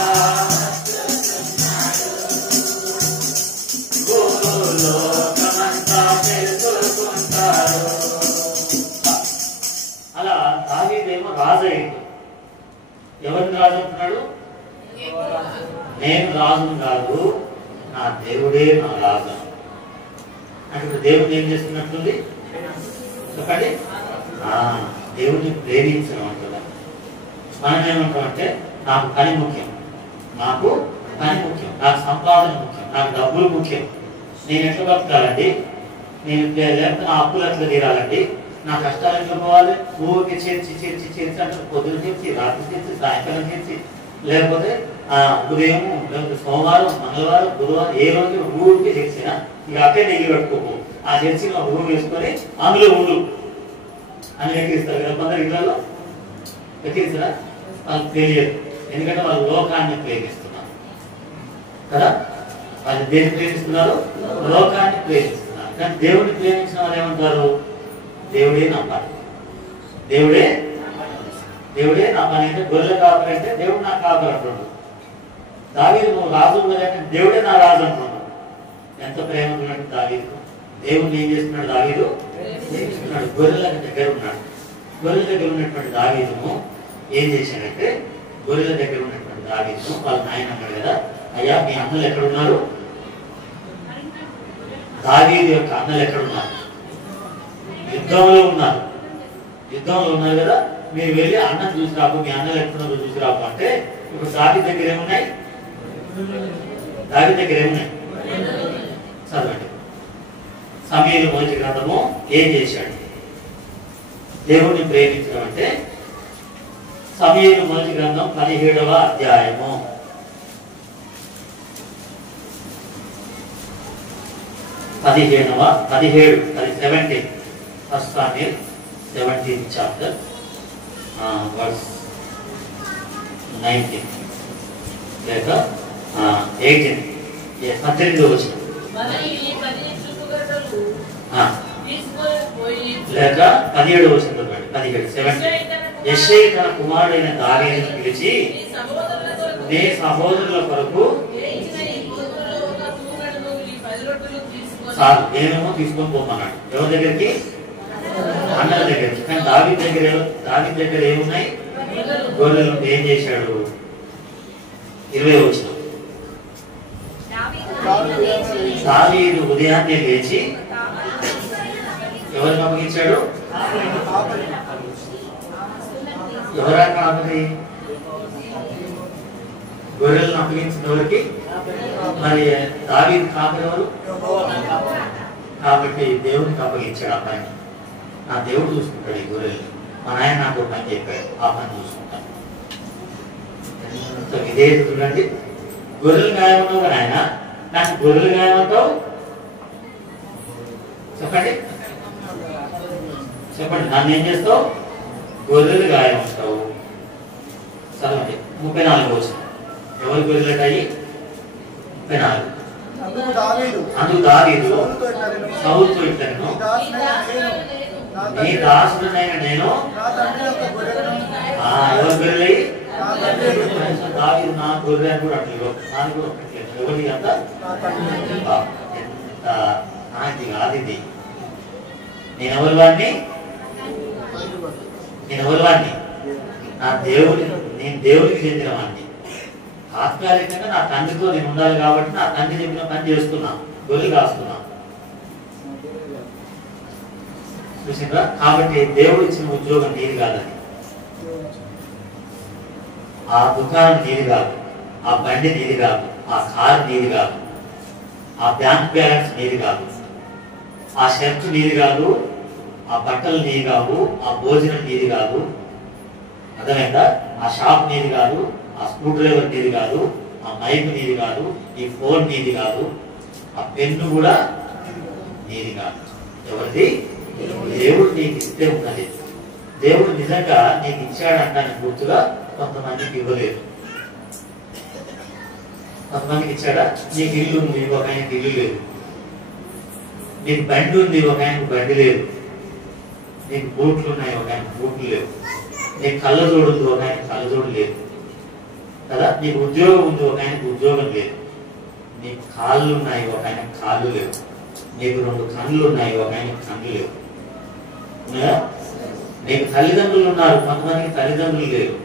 లోకమంతా తెలుసుకుంటారు. అలా దావీదేమో రాజు అయ్యిండు. ఎవరిని రాజు అంటున్నాడు? నేను రాజును కాదు, నా దేవుడే నా రాజు. అంటే దేవుడు ఏం చేస్తున్నట్టుంది చెప్పండి. దేవుడిని ప్రేమించడం అంటున్నా. మనం ఏమంటామంటే నాకు పని ముఖ్యం, నాకు పని ముఖ్యం, నాకు సంపాదన ముఖ్యం, నాకు డబ్బులు ముఖ్యం, నేను ఎట్లా బతకాలండి, నేను లేకపోతే నా అప్పులు ఎట్లా తీరాలండి, నా కష్టాలు ఎట్లా పోవాలి, ఊరికి చేర్చి చేర్చి చేర్చి అంటే పొద్దున చేర్చి రాత్రి చేర్చి సాయంకాలం చేర్చి లేకపోతే ఉదయం లేకపోతే సోమవారం మంగళవారం బుధవారం ఏ రోజు ఊరికి చేర్చినా ఇక అట్టే నెగ్గి పెట్టుకోకు. ఆ చర్చిని ఒక రూమ్ వేసుకొని అందులో ఉండు అని ఎక్కిరిస్తారు కదా కొందరు ఇళ్లలో. ఎక్కిరిస్తారా? వాళ్ళకి తెలియదు, ఎందుకంటే వాళ్ళు లోకాన్ని ప్రేమిస్తున్నారు కదా. వాళ్ళు దేన్ని ప్రేమిస్తున్నారు? లోకాన్ని ప్రేమిస్తున్నారు. కానీ దేవుడిని ప్రేమించిన వాళ్ళు ఏమంటారు? దేవుడే నా పని, దేవుడే దేవుడే నా పని. అంటే గొర్రెల కాపరి అంటే దేవుడు నా కాపరి అంటున్నాడు. దావీదు నువ్వు రాజు అంటే దేవుడే నా రాజు అంటున్నాడు. ఎంత ప్రేమ ఉన్నాడు దావీదు. దేవుడిని ఏం చేస్తున్నాడు దావీదు? ప్రేమిస్తున్నాడు. గొర్రెల దగ్గర ఉన్నాడు. గొర్రెల దగ్గర ఉన్నటువంటి దావీదును ఏం చేశాడంటే, గొర్రెల దగ్గర ఉన్నటువంటి దావీదును వాళ్ళ నాయన అన్నాడు కదా, అయ్యా మీ అన్నలు ఎక్కడున్నారు? దావీదు యొక్క అన్నలు ఎక్కడున్నారు? యుద్ధంలో ఉన్నారు. యుద్ధంలో ఉన్నారు కదా, మీరు వెళ్ళి అన్నం చూసి రాకు, మీ అన్నలు ఎక్కడున్నారో చూసి రాకు అంటే, ఇప్పుడు దావీదు దగ్గర ఏమున్నాయి? దావీదు దగ్గర ఏమున్నాయి? చదవండి. సమూయేలు మొదటి గ్రంథము ఏం చేశాడు? దేవుణ్ణి ప్రేమించడం అంటే సమూయేలు మొదటి గ్రంథం 17వ అధ్యాయము 17 ఫస్ట్ సమూయేలు 17th chapter verse 19 లేక 18 18వ వచనం లేక 17వ వచనం 17 యెషయి తన కుమారుడైన దావీదును పిలిచి నీ సహోదరుల కొరకు చాలు నేనేమో తీసుకొని పోమన్నాడు. ఎవరి దగ్గరికి? అన్నల దగ్గరికి. కానీ దావీదు దగ్గర ఏమున్నాయి? గొర్రెలు. ఏం చేశాడు? 20వ వచనం. దావీదు ఉదయాన్నే లేచి ఎవరిని అప్పగించాడు? ఎవరా కాపరి? గొర్రెలను అప్పగించిన ఎవరికి? మరి దావీదు కాపరి ఎవరు? కాబట్టి దేవుడికి అప్పగించాడు ఆ పని. నా దేవుడు చూసుకుంటాడు ఈ గొర్రెలు. మా నాయన నాకు పని చెప్పాడు, ఆ పని చూసుకుంటాను. ఇదే చూడండి, గొర్రెలు గాయమంటావు కదా ఆయన, నాకు గొర్రెలు గాయమంటావు చెప్పండి చెప్పండి. నన్ను ఏం చేస్తావు? గొర్రెలు గాయమంటావు. చదవండి 34వ వచనం. ఎవరి గొర్రెలు అయ్యి? 34. అందుకు దావీదు సౌలుతో ఇట్లను, నీ దాసుడనైన నేను ఎవరి గొర్రెలై? దావీదు నా గొర్రె అని కూడా అట్లేదు, నాకు కూడా ఒక్కట్లేదు. ఎవరి అంతా నాది కాదు ఇది. నేను ఎవరి వాడిని? నేను దేవుడికి చెందిన వాడిని. తాత్కాలికంగా నా తండ్రితో నేను ఉండాలి కాబట్టి నా తండ్రి చెప్పిన పని చేస్తున్నా, గొర్రెలు కాస్తున్నా. చూసిందా? కాబట్టి దేవుడు ఇచ్చిన ఉద్యోగం నీది కాదని, ఆ దుకాణం నీది కాదు, ఆ బండి నీది కాదు, ఆ కారు నీది కాదు, ఆ బ్యాంక్ బ్యాలెన్స్ నీది కాదు, ఆ షర్ట్ నీది కాదు, ఆ బట్టలు నీది కాదు, ఆ భోజనం నీది కాదు. అర్థమైందా? ఆ షాప్ నీది కాదు, ఆ స్క్రూ డ్రైవర్ నీది కాదు, ఆ మైక్ నీది కాదు, ఈ ఫోన్ నీది కాదు, ఆ పెన్ను కూడా నీది కాదు. ఎవరిది? దేవుడు నీకు ఇస్తే ఉన్నది. దేవుడు నిజంగా నీకు ఇచ్చాడంటానికి గుర్తుగా కొంతమందికి ఇవ్వలేదు. కొంతమందికి ఇచ్చాడా? నీకు ఇల్లు ఉంది, ఒక ఆయనకి ఇల్లు లేదు. నీకు బండి ఉంది, ఒక ఆయనకు బండి లేదు. నీకు బూట్లు ఉన్నాయి, ఒక ఆయనకు బూట్లు లేవు. నీకు కళ్ళజోడు ఉంది, ఒక ఆయనకు కళ్ళజోడు లేదు కదా. నీకు ఉద్యోగం ఉంది, ఒక ఆయనకు ఉద్యోగం లేదు. నీకు కాళ్ళు ఉన్నాయి, ఒక ఆయనకు కాళ్ళు లేవు. నీకు 2 కళ్ళు ఉన్నాయి, ఒక ఆయనకు కళ్ళు లేవు. నీకు తల్లిదండ్రులు ఉన్నారు, కొంతమందికి తల్లిదండ్రులు లేరు.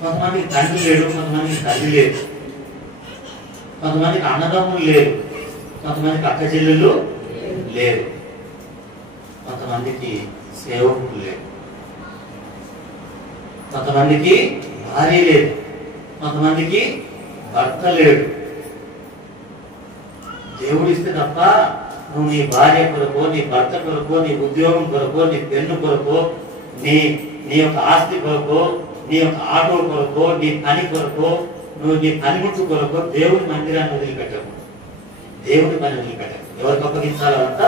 కొంతమందికి తండ్రి లేడు, కొంతమందికి తల్లి లేదు. కొంతమందికి అన్నదమ్ములు లేరు, కొంతమందికి అక్క చెల్లెళ్ళు లేరు. కొంతమందికి సేవకులు లేరు, కొంతమందికి భార్య లేదు, కొంతమందికి భర్త లేడు. దేవుడు ఇస్తే తప్ప నువ్వు నీ భార్య కొరకు, నీ భర్త కొరకు, నీ ఉద్యోగం కొరకు, నీ పెన్ను కొరకు, నీ యొక్క ఆస్తి కొరకు, నీ యొక్క ఆటో కొరకు, నీ పని కొరకు, నువ్వు నీ పనిముట్టు కొరకు దేవుని మందిరాన్ని వదిలిపెట్టకు. దేవుని పని వదిలిపెట్టకు. ఎవరికి అప్పగించాలంట?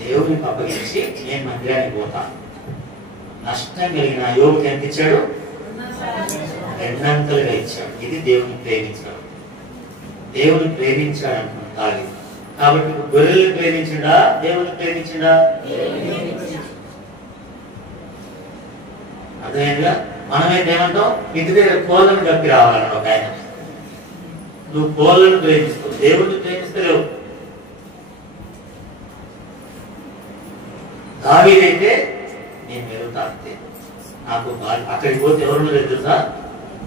దేవునికి అప్పగించి నేను మందిరానికి పోతాను. నష్టం కలిగిన యోగుకి ఎంత ఇచ్చాడు? 2 ఇచ్చాడు. ఇది దేవుని ప్రేమించాడు. దేవుని ప్రేమించాడు అంటున్నాడు. కాబట్టి గొర్రెల్ని ప్రేమించిండా? దేవుని ప్రేమించిండా? అర్థమైందిగా? మనమైతే ఏమంటాం? ఇంటి దగ్గర కోళ్ళను కప్పి రావాలన్నాడు ఒక ఆయన. నువ్వు కోళ్ళను ప్రేమిస్తావు, దేవుడిని ప్రేమిస్తలేవు. దావీదైతే నేను వెళ్తా అంతే. నాకు అక్కడికి పోతే ఎవరు తెలుసా?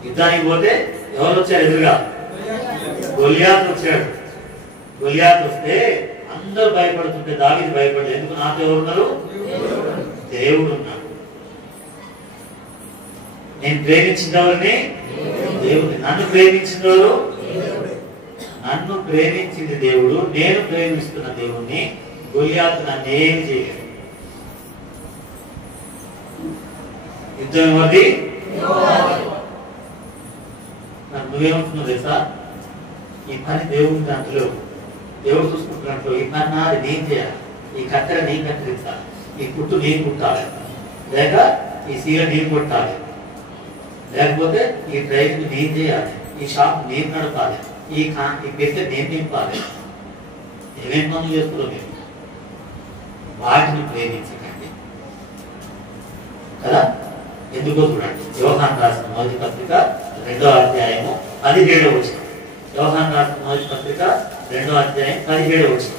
యుద్ధానికి పోతే ఎవరు వచ్చారు ఎదురుగా? గొలియాతు వచ్చాడు. గొలియాతు వస్తే అందరూ భయపడుతుంటే దావీదు భయపడలేదు. ఎందుకు? నాతో ఎవరున్నారు? దేవుడు ఉన్నాడు. నేను ప్రేమించినవారిని దేవుడు. నన్ను ప్రేమించినవారు, నన్ను ప్రేమించింది దేవుడు. నేను ప్రేమిస్తున్న దేవుణ్ణి. గొలియాతు నన్ను ఏమి చేయలేదు. యుద్ధం ఎవరిది? నువ్వేమంటున్నావు తెలుసా? ఈ పని దేవుడి దాంట్లో, దేవుడు చూసుకుంటున్నట్లు ఈ పని నాది, నేను చేయాలి. ఈ కత్తెర నేను కత్తిరించాలి, ఈ కుట్టు నేను కుట్టాలి, లేక ఈ సీర నేను కొట్టాలి, లేకపోతే ఈ డ్రైవింగ్ నేను చేయాలి, ఈ షాప్ నేను నడపాలి, ఈ పెట్టె నేను నింపాలి. ఏమేమి పనులు చేస్తున్నావు మీరు? వాటిని ప్రేమించకండి కదా. ఎందుకో చూడండి. యోహాను రాసిన మొదటి పత్రిక 2వ అధ్యాయము 17వ వచనం. యోహాను రాసిన మొదటి పత్రిక 2వ అధ్యాయం 17వ వచనం.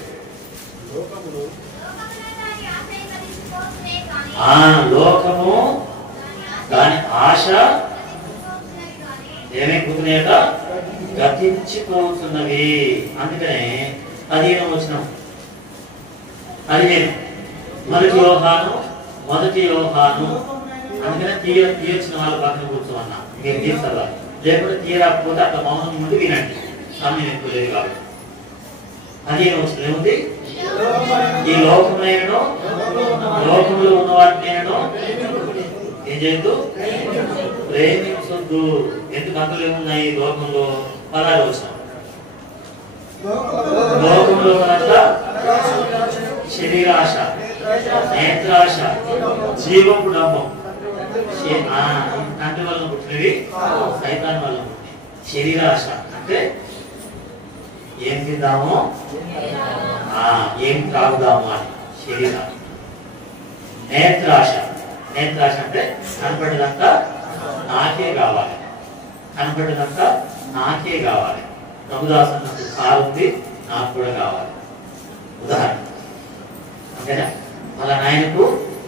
లోకము దాని ఆశ ఏమైపోతున్నాయట? గతించిపోతున్నవి. అందుకనే 15వ వచనం, 15 మొదటి యోహాను అందుకనే తీయొచ్చిన వాళ్ళ పక్కన కూర్చోమన్నా. మీరు తీస్తారా? లేకపోతే తీయరాకపోతే అట్లా మౌనం ముందు వినండి. సమయం ఎక్కువ లేదు కాబట్టి. 15వ వచనం ఏముంది? ఈ లోకమునైనను లోకములో ఉన్న వాటినైనను ఏం చేయొద్దు? ప్రేమించొద్దు. ఎందుకు అందులో ఏమున్నాయి లోకంలో? 16వ వచనం. లోకంలో శరీరాశ, నేత్రాశ, జీవపు డంబం. తండ్రి వల్ల పుట్టినవి, సైతాన్ వల్ల పుట్టినవి. శరీరాశ అంటే ఏం తిందామో, ఏం త్రాగుదామో అని శరీరాశ. నేత్రాశ, నేత్రాశ అంటే కనపడేదంతా నాకే కావాలి, కనపడేదంతా నాకే కావాలి. ప్రభుదాస్ అన్నట్టు కారు ఉంది, నాకు కూడా కావాలి. ఉదాహరణ అంతేనా? వాళ్ళ నాయనకు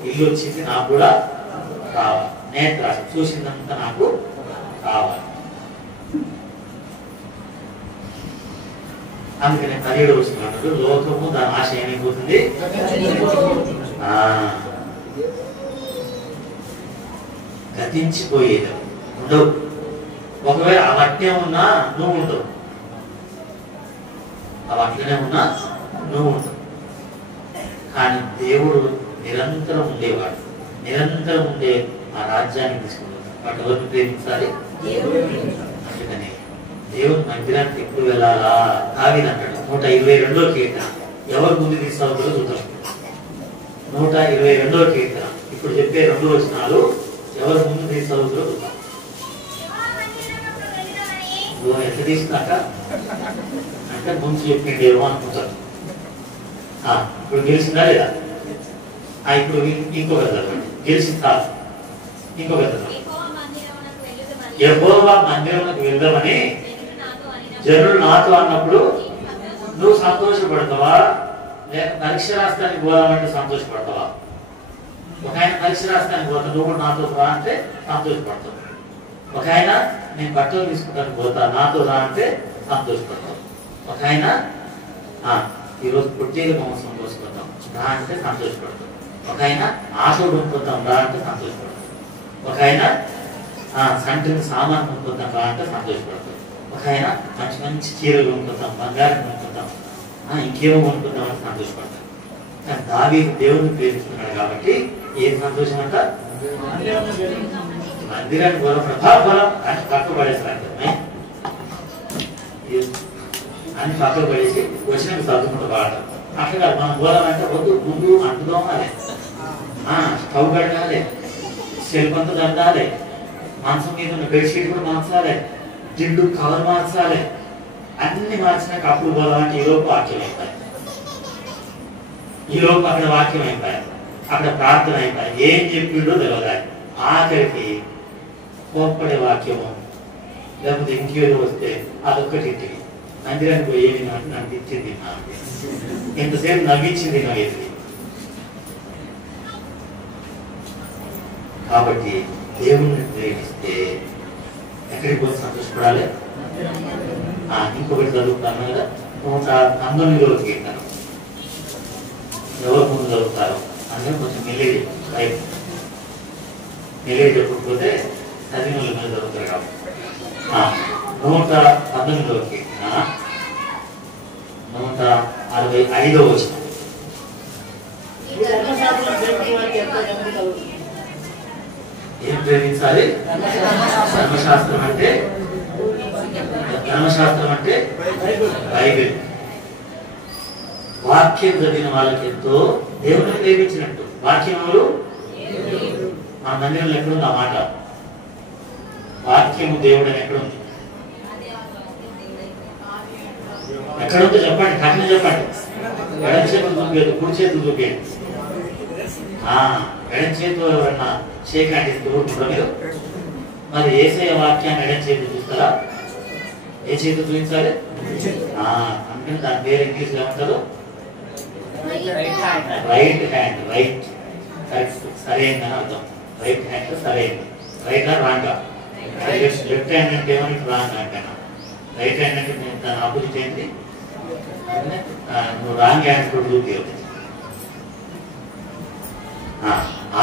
ఇల్లు వచ్చింది, నాకు కూడా కావాలి. నేత్రాశ, చూసిందంతా నాకు కావాలి. అందుకనే 17వ వచనం లోకము దాని ఆశ ఏమైపోతుంది? గతించిపోయేది ఉండవు. ఒకవేళ ఆ అట్టే ఉన్నా నువ్వు ఉండవు, ఆ అట్లనే ఉన్నా నువ్వు ఉండవు. కానీ దేవుడు నిరంతరం ఉండేవాడు, నిరంతరం ఉండే ఆ రాజ్యాన్ని తీసుకుంటాడు. వాటి ఎవరిని ప్రేమించాలి? అందుకని దేవుని మందిరానికి ఎప్పుడు వెళ్ళాలా? దావీదు అంటాడు 122వ కీర్తన ఎవరు ముందు తీసుకుంటారో చూద్దాం. 122వ కీర్తన. ఇప్పుడు చెప్పే 2 వచనాలు ఎవరు ముందు తీసుకుంటారో చూద్దాం. ఎంత తీసుకున్నాక అంటే ముందు చెప్పింది ఏమో అనుకుంటారు. ఇప్పుడు గెలిచిందా లేదా? ఇప్పుడు ఇంకొక చదవండి. గెలిచిందా? ఇంకొక చదవండి. యెహోవా మందిరమునకు వెళ్దామని జనులు నాతో అన్నప్పుడు నువ్వు సంతోషపడతావా? లేక పరీక్ష రాష్ట్రానికి పోదామంటే సంతోషపడతావా? ఒక ఆయన పరీక్ష రాష్ట్రానికి పోతా, నువ్వు కూడా నాతో రా అంటే సంతోషపడతావు. ఒక ఆయన నేను బట్టలు తీసుకుంటానికి పోతా, నాతో రా అంటే సంతోషపడతావు. ఒక ఆయన ఈరోజు పొట్టేలు మాంసం కోసుకుంటాం రా అంటే సంతోషపడతాం. ఒక ఆయన ఆటో కొనుక్కుంటాం రా అంటే సంతోషపడతాం. ఒక ఆయన సంటిని సామాన్ కొనుక్కుంటాం రా అంటే సంతోషపడతాం. ఒక ఆయన మంచి మంచి చీరలు కొనుక్కుంటాం, బంగారం కొనుక్కుంటాం, ఇంకేమో కొనుక్కుంటాం అని సంతోషపడతాం. కానీ దావీదు దేవుడిని ప్రేమిస్తున్నాడు కాబట్టి ఏం సంతోషం అంట? మందిరాన్ని ప్రభావం అని పక్కకు పడేస్తారు. అని పక్కకు పడేసి వచ్చినట్టు చదువుకుంటూ వాడతాం. అట్లా మనం పోదామంటే వద్దు, ముందు అంటుదోమాలి, స్టవ్ కడగాలి, సెల్ అంతా దండాలి, మాంసం మీద ఉన్న బెడ్షీట్ కూడా మార్చాలి, జిడ్డు కవర్ మార్చాలి. అన్ని మార్చినాక అప్పుడు పోదామంటే ఈలోపు వాక్యం అయిపోయాయి. ఈలోపు అక్కడ వాక్యం అయిపోయాయి, అక్కడ ప్రార్థన అయిపోయాయి. ఏం చెప్పిండో తెలియదు. ఆఖరికి కోప్పడే వాక్యము లేకపోతే ఇంకేదో వస్తే అదొక్కటి ఇంటికి మందిరానికి పోయి ఏమి నాకు ఇచ్చింది, ఎంతసేపు నవ్వించింది నవ్వేది. కాబట్టి దేవుణ్ణి ప్రేమిస్తే ఎక్కడికి పోయి సంతోషపడాలి? ఇంకొకటి చదువుతాను కదా, 119వ కీర్తన. ఎవరు ముందు చదువుతారు అంటే కొంచెం మెలేజ్ చెప్పకపోతే చదివిన వాళ్ళ మీద చదువుతారు కాబట్టి 119వ కీర్తన 165వ వచనం. ఏం ప్రేమించాలి? ధర్మశాస్త్రం అంటే బైబిల్. వాక్యం చదివిన వాళ్ళకి ఎంతో దేవుని ప్రేమించినట్టు. వాక్యములు మన మందిరంలో ఎక్కడుంది ఆ మాట? వాక్యము దేవుడు అని ఎక్కడుంది? ఎక్కడుందో చెప్పండి, కఠిన చెప్పండి. ఎడం చేతులు చూపేది, కుడి చేతులు చూపేది. ఎడం చేతితో ఎవరన్నా షేక్ హ్యాండ్ ఇస్తూ ఊరుకుంటారా మీరు? మరి యేసయ్య వాక్యాన్ని ఎడం చేతులు చూస్తారా? ఏ చేతులు చూపించాలి? అంటే దాని పేరు ఇంగ్లీష్లో ఏమంటారు? Right hand. రైట్ కరెక్ట్, సరైనదని అర్థం. రైట్ హ్యాండ్ సరైనది. రైట్ రాంగా? లెఫ్ట్ హ్యాండ్ అంటే ఏమని రాంగ్ అంటాను. రైట్ హ్యాండ్ అంటే దాని ఆపోజిట్ ఏంటి? నువ్వు రాంగ్ హ్యాండ్ కూడా చూపేవు.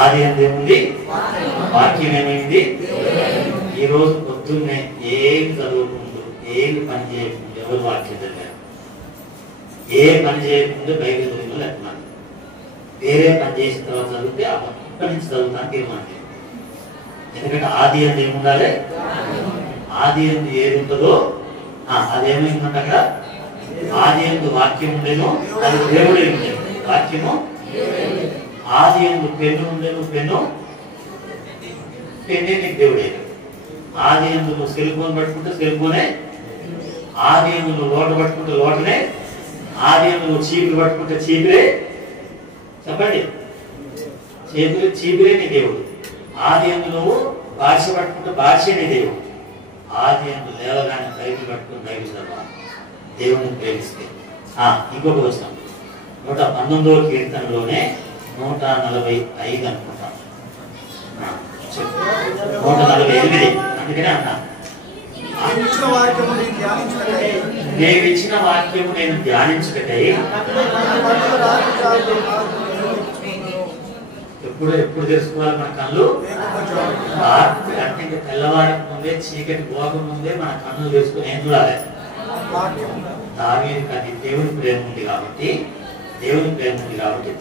ఆది అందేముంది? వాక్యం ఏమైంది? ఈ రోజు పొద్దున్నే ఏం చదువుకుంటూ ఏమి పని చేయకుండా ఎవరు వాక్యం చదివారు? ఏ పని చేయకుండా బైబిల్ చదివిన లేకున్నాను. వేరే పని చేసిన తర్వాత చదివితే అప్పటి నుంచి చదువుతాను తీర్మానం. ఎందుకంటే ఆది అందు ఏముండాలి? ఆది అందు ఏది ఉంటుందో అదేమైందంటే అక్కడ ఆది అందు వాక్యం ఉండేను, అది దేవుడే ఉండేది. వాక్యము ఆది అందు పెన్ను ఉండేను, పెన్నే నీకు దేవుడే. ఆది అందు నువ్వు సెల్ ఫోన్ పట్టుకుంటే సెల్ ఫోనే, ఆది అందు నువ్వు లోట పట్టుకుంటే లోటనే, ఆది అందు నువ్వు చీపులు పట్టుకుంటే చీపులే. చెప్పండి, చీపులే నీ దేవుడు. ఆది అందు నువ్వు భాష పట్టుకుంటే భాషే నీ దేవుడు. ఆది అందు లేవగానే బైబిల్ పట్టుకుని బైబిల్ చదవాలి దేవుడిని ప్రేమిస్తే. ఇంకొక వచనం 119వ కీర్తనలోనే 145 అనుకుంటాం, 148. అందుకనే అన్నా నేను ఇచ్చిన వాక్యము నేను ధ్యానించుకటై. ఎప్పుడు తెలుసుకోవాలి మన కళ్ళు? రాత్రి అంటే ఇంకా తెల్లవాడక ముందే, చీకటి పోక ముందే మన కన్నులు తెలుసుకుని ఏం చూడాలి? దావీదుకి అది దేవుని ప్రేమ ఉంది కాబట్టి,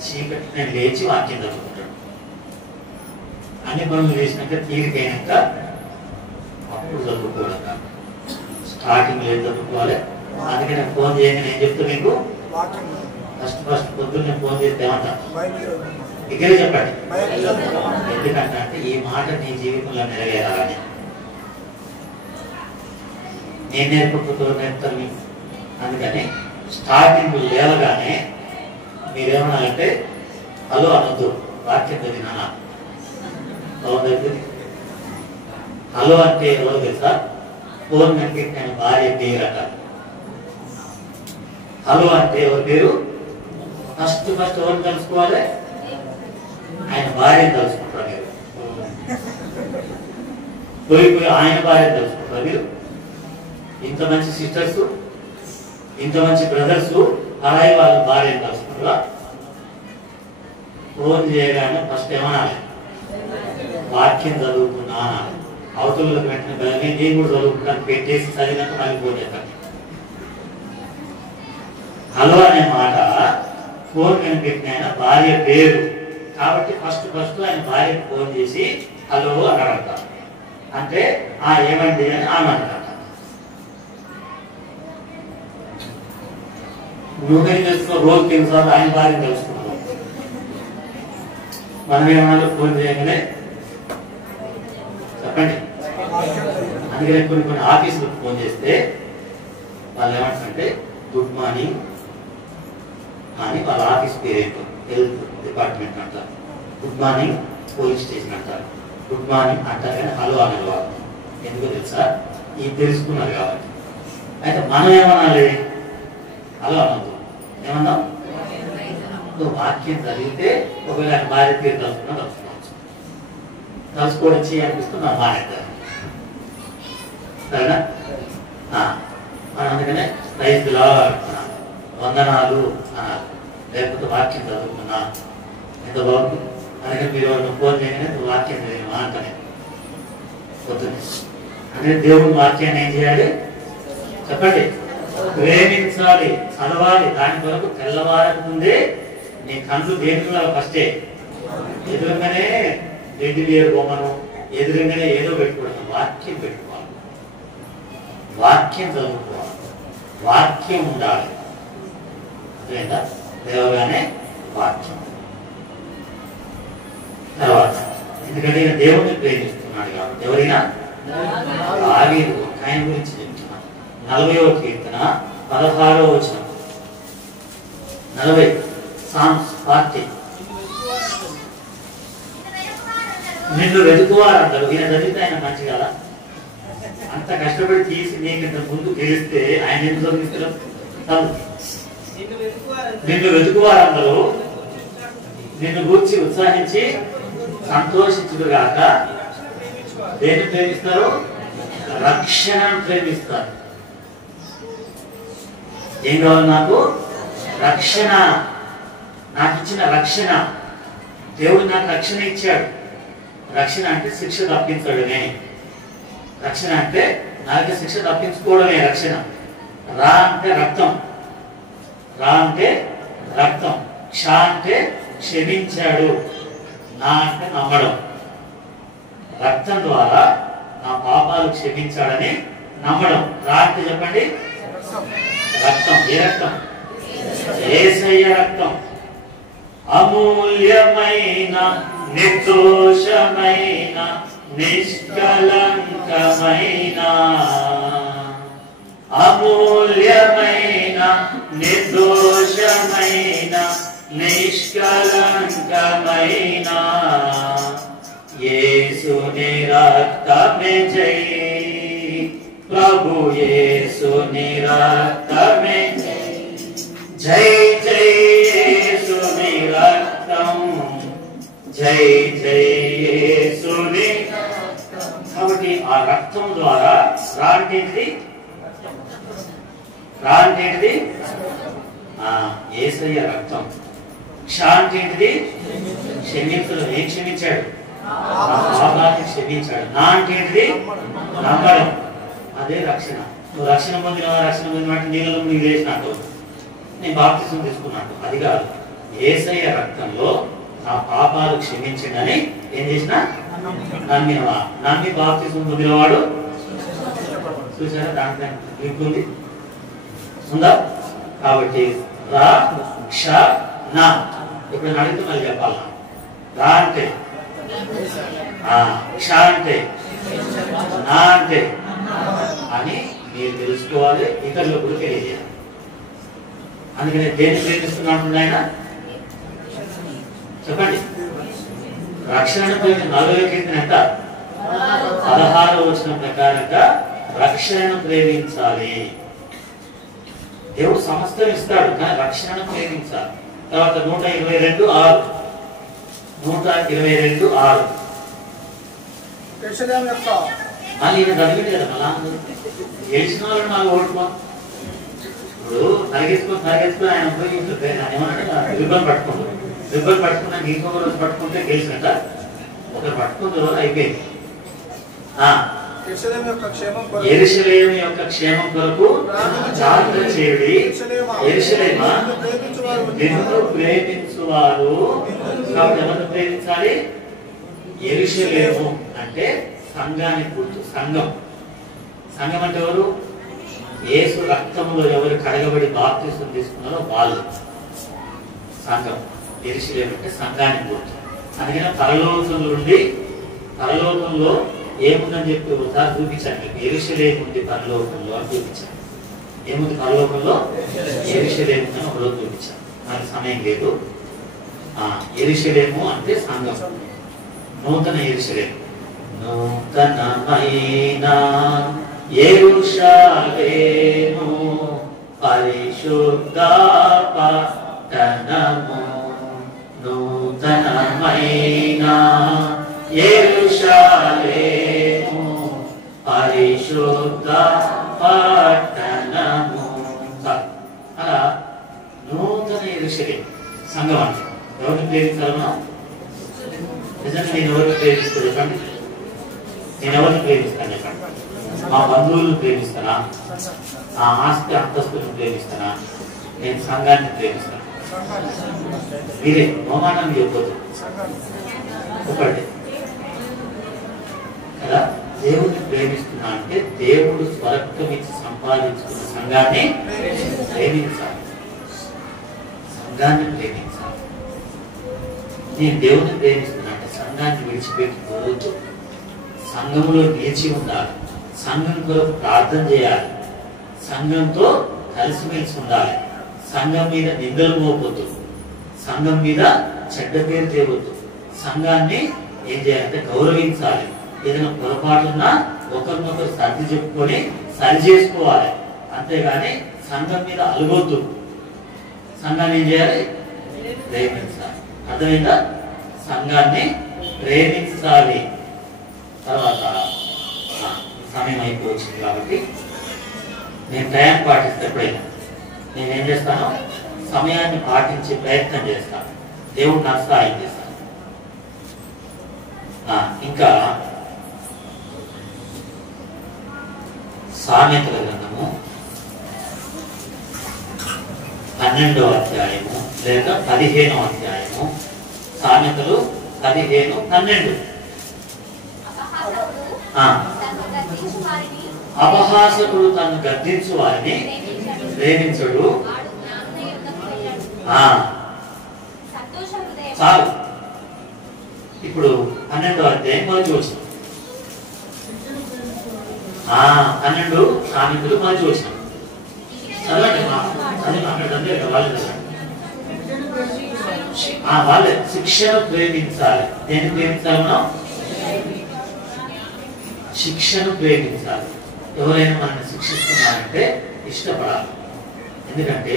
చీకటి నేను లేచి వాక్యం చదువుకుంటాడు. అన్ని పనులు చేసినాక తీరికైనాక అప్పుడు చదువుకోవాలి. స్టార్టింగ్ లేదు చదువుకోవాలి. అందుకే నేను ఫోన్ చేయగానే ఏం చెప్తా మీకు? ఫస్ట్ పొద్దున్నే ఫోన్ చేస్తే ఏమంటా ఇక్కడ చెప్పండి. ఎందుకంటే ఈ మాట నీ జీవితంలో నెరవేరాలని. నేను నేర్పుతాను మీకు. అందుకని స్టార్టింగ్ లేవగానే మీరేమన్నారంటే హలో అనొద్దు, వాక్యం చదివినా బాగుంది. హలో అంటే ఎవరు తెలుసా? ఫోన్ కనిపెట్టి ఆయన భార్య పేరు అంట. హలో అంటే ఎవరి పేరు? ఫస్ట్ ఎవరిని తెలుసుకోవాలి? ఆయన భార్యను తెలుసుకుంటారు మీరు. పోయి ఆయన భార్యను తెలుసుకుంటారు మీరు. ఇంత మంచి సిస్టర్స్, ఇంత మంచి బ్రదర్స్ అలాగే వాళ్ళ భార్యను తెలుసుకుంటారా? ఫోన్ చేయగానే ఫస్ట్ ఏమనాలి? వాక్యం చదువుకున్నా. అవతలకు వెంటనే బలమే నేను కూడా చదువుకుంటాను పెట్టేసి చదివినాక మళ్ళీ ఫోన్ చేస్తాను. హలో అనే మాట ఫోన్ కనిపెట్టిన ఆయన భార్య పేరు కాబట్టి ఫస్ట్ ఆయన భార్యకు ఫోన్ చేసి హలో అని అడగతారు. అంటే ఏమండి అని ఆమె అంటారు. నువ్వేం తెలుసుకో రోజుకి ఎన్నిసార్లు ఆయన భార్యను తెలుసుకున్నావు. మనం ఏమన్నా ఫోన్ చేయగానే చెప్పండి. అందుకనే కొన్ని ఆఫీసులకు ఫోన్ చేస్తే వాళ్ళు ఏమంటారంటే గుడ్ మార్నింగ్ అని వాళ్ళ ఆఫీస్ పేరేంటో హెల్త్ డిపార్ట్మెంట్ అంటారు. గుడ్ మార్నింగ్ పోలీస్ స్టేషన్ అంటారు. గుడ్ మార్నింగ్ అంటారు కానీ హలో అనేవాళ్ళు. ఎందుకో తెలుసా? ఇది తెలుసుకున్నారు కాబట్టి. అయితే మనం ఏమనాలి? హలో అనొద్దు. ఏమన్నాం? వాక్యం చదివితే ఒకవేళ ఆయన భార్య పేరు తెలుసుకోవచ్చు. తెలుసుకోవడం చేయాలనిపిస్తుంది నా మానేద్దాం. సరేనా? అందుకనే రైతులా వందనాలు అన్నారు. లేకపోతే వాక్యం చదువుకున్నా ఎంత బాగుంది. అందుకని మీరు ఫోన్ చేయగానే వాక్యం చదివినా అంటానే పొద్దున్నే. అంటే దేవుడి వాక్యాన్ని ఏం చేయాలి చెప్పండి? ప్రేమించాలి, చదవాలి. దాని కొరకు తెల్లవారకు ముందే నీ కళ్ళు దేనిలో ఫస్టే ఎదురుగానే రెడ్డి లేరు బొమ్మను ఎదురుగానే ఏదో పెట్టుకోవడం. వాక్యం పెట్టుకోవాలి, వాక్యం చదువుకోవాలి, వాక్యం ఉండాలి. అదేంటా దేవగానే వాక్యం. తర్వాత ఎందుకంటే ఈయన దేవుడిని ప్రేమిస్తున్నాడు కాబట్టి ఎవరైనా దావీదు ఆయన గురించి చెప్తున్నాడు. 40వ కీర్తన 16వ వచనం. 40 సామ్స్ 40. నిన్ను వెతుకువారంటారు. ఈయన చదివితే ఆయన మంచి కదా. అంత కష్టపడి తీసి నీకు ముందు తెలిస్తే ఆయన ఎందుకు చదివిస్తారు? నిన్ను వెతుకువారందరూ నిన్ను గూర్చి ఉత్సాహించి సంతోషించుగాక. దేన్ని ప్రేమిస్తారు? రక్షణను ప్రేమిస్తారు. ఏం కావాలి నాకు? రక్షణ. నాకు ఇచ్చిన రక్షణ. దేవుడు నాకు రక్షణ ఇచ్చాడు. రక్షణ అంటే శిక్ష తప్పించడమే. రక్షణ అంటే నాకు శిక్ష తప్పించుకోవడమే రక్షణ. రా అంటే రక్తం, రా అంటే రక్తం, క్ష అంటే క్షమించాడు, నా అంటే నమ్మడం. రక్తం ద్వారా నా పాపాలు క్షమించాడని నమ్మడం. రా అంటే చెప్పండి రక్తం. ఏ రక్తం? యేసయ్య రక్తం. అమూల్యమైన నిర్దోషమైన నిష్కలంకమైన అమూల్యమైన నిర్దోషమైన నిష్కలంకమైన యేసుని రక్తమే జై. ప్రభు యేసుని రక్తమే జై. జై యేసుని రక్తం, జై జై యేసుని. కాబట్టి ఆ రక్తం ద్వారా రా అంటే ఏంటిది? యేసయ్య రక్తం. క్ష అంటే ఏంటిది? క్షమించడం. ఏం క్షమించాడు? పాపాన్ని క్షమించాడు. నా అంటే ఏంటిది? నమ్మడం. అదే రక్షణ. నువ్వు రక్షణ పొందిన నీళ్ళలో నీకు వేసినట్టు, నేను బాప్తిజం తీసుకున్నట్టు అది కాదు. యేసయ్య రక్తంలో నా పాపాలు క్షమించిందని ఏం చేసినా నమ్మినవా? నమ్మి బాప్తిజం పొందినవాడు చూసారా? దాంట్లో ఉంది ఉందా? కాబట్టి రక్షణ. ఇప్పుడు అడిగితే మళ్ళీ చెప్పాలా? రా అంటే, క్ష అంటే, నా అంటే అని మీరు తెలుసుకోవాలి, ఇతరులకు కూడా తెలియజేయాలి. అందుకని దేన్ని ప్రేమిస్తున్నాడు ఆయన? చెప్పండి. రక్షణ ప్రేమ 40వ కీర్తన ఎంత? 16వ వచనం ప్రకారంగా రక్షణను ప్రేమించాలి. దేవుడు సమస్తం ఇస్తాడు, కానీ రక్షణను ప్రేమించాలి. తర్వాత 122:6 122:6 యెరూషలేము యొక్క ఈయన చదివింది కదా మళ్ళా ఏడ్చిన వాళ్ళు నాకు ఓటుకో. ఇప్పుడు తరగేసుకొని ఆయన పోయి ఏమన్నా రిబ్బన్ పట్టుకున్నాక ఇంకొక రోజు పట్టుకుంటే గెలిచినట్ట. ఒకరు పట్టుకున్న రోజు అయిపోయింది. యెరూషలేము యొక్క క్షేమం కొరకు ప్రార్థన చేయుడి. యెరూషలేమా నిన్ను ప్రేమించువారు. కాబట్టి ఎవరు ప్రేమించాలి? యెరూషలేము అంటే సంఘానికి గుర్తు. సంఘం అంటే ఎవరు? యేసు రక్తములో ఎవరు కడగబడి బాప్తిసం తీసుకున్నారో వాళ్ళు సంఘం. యెరూషలేము అంటే సంఘానికి గుర్తు. అందుకని పరలోకంలో ఏముందని చెప్పి ఒకసారి చూపించాను మీకు. యెరూషలేము ఉంది పరలోకంలో అని చూపించాను. ఏముంది పరలోకంలో? యెరూషలేము అని ఒకరోజు చూపించాను. నాకు సమయం లేదు. యెరూషలేము అంటే సంఘం. నూతన యెరూషలేము, నూతనమైన యెరూషలేము పరిశుద్ధ పట్టణము. నూతనమైన యెరూషలేము పరిశుద్ధ పట్టణము. అలా నూతన యెరూషలేము సంఘం అంటే ఎవరిని ప్రేమించాలన్నా? నిజంగా నేను ఎవరిని ప్రేమిస్తూ చెప్పండి. నేను ఎవరిని ప్రేమిస్తాను చెప్పండి? మా బంధువులను ప్రేమిస్తానా? ఆ ఆస్తి అంతస్తులను ప్రేమిస్తానా? నేను సంఘాన్ని ప్రేమిస్తాను. మీరే మోమానాన్ని చెప్పొద్దు. ఒకటి కదా, దేవుడిని ప్రేమిస్తున్నా అంటే దేవుడు స్వరక్తం ఇచ్చి సంపాదించుకున్న సంఘాన్ని ప్రేమించాలి. సంఘాన్ని ప్రేమించాలి. నేను దేవుడిని ప్రేమిస్తున్నా అంటే సంఘాన్ని విడిచిపెట్టుకోవద్దు. సంఘంలో నిలిచి ఉండాలి. సంఘం కొరకు ప్రార్థన చేయాలి. సంఘంతో కలిసిమెలిసి ఉండాలి. సంఘం మీద నిందలు మోపొద్దు. సంఘం మీద చెడ్డ పేరు తేవద్దు. సంఘాన్ని ఏం చేయాలంటే గౌరవించాలి. ఏదైనా పొరపాటున్నా ఒకరినొకరు సర్ది చెప్పుకొని సరి చేసుకోవాలి. అంతేగాని సంఘం మీద అలగొద్దు. సంఘాన్ని ఏం చేయాలి? ప్రేమించాలి. అర్థమైందా? సంఘాన్ని ప్రేమించాలి. తర్వాత సమయం అయిపోవచ్చింది కాబట్టి నేను టైం పాటిస్తే ఎప్పుడైనా నేనేం చేస్తాను? సమయాన్ని పాటించే ప్రయత్నం చేస్తాను. దేవుడు నాకు సహాయం చేస్తాను. ఇంకా సామెతల గ్రంథము 12వ అధ్యాయము లేక 15వ అధ్యాయము. సామెతలు 15:12. అపహాసకుడు తను గద్దించు వారిని ప్రేమించడు. చాలు. ఇప్పుడు 12వ అధ్యాయం మొదటి వచనం. 12 సామెతలు మొదటి వచనం చదవండి. వాళ్ళే శిక్షను ప్రేమించాలి. దేన్ని ప్రేమించాలి? మనం శిక్షను ప్రేమించాలి. ఎవరైనా మనల్ని శిక్షిస్తున్నారంటే ఇష్టపడాలి. ఎందుకంటే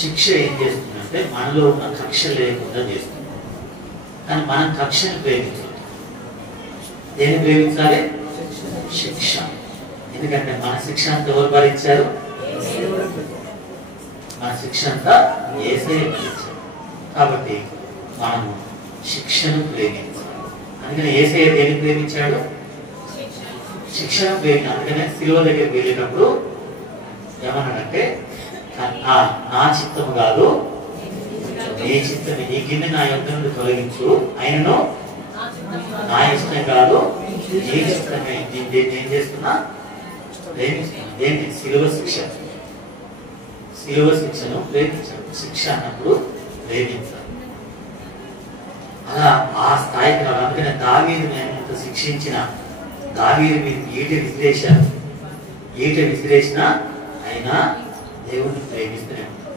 శిక్ష ఏం చేస్తుందంటే మనలో ఉన్న కక్ష లేకుండా చేస్తుంది. కానీ మనం కక్షను ప్రేమించాలి. దేన్ని ప్రేమించాలి? శిక్ష. ఎందుకంటే మన శిక్ష అంతా ఎవరు భరించారు? మన శిక్ష అంతా యేసయ్య భరించారు. కాబట్టి మనము శిక్షను ప్రేమించాలి. అందుకని యేసయ్య దేన్ని ప్రేమించాడు? శిక్షను ప్రేమించాడు. అందుకనే శిలువ దగ్గరికి వెళ్ళేటప్పుడు ఏమన్నాడంటే, నా చిత్తము కాదు నీ చిత్తమే, నీ గిన్నె నా యొద్ద నుండి తొలగించు, ఆయనను నా ఇష్టం కాదు నీ ఇష్టమే. నేను ఏం చేస్తున్నా? ప్రేమిస్తున్నా. దేన్ని? శిలువ శిక్ష. శిలువ శిక్షను ప్రేమించాడు. శిక్ష అన్నప్పుడు ప్రేమించాడు. అలా ఆ స్థాయికి రావాలి. అందుకనే దావీదుని ఎంత శిక్షించిన, దావీదు మీద ఈట విసిరేసిన అయినా దేవుడిని ప్రేమిస్తూనే ఉంటాడు.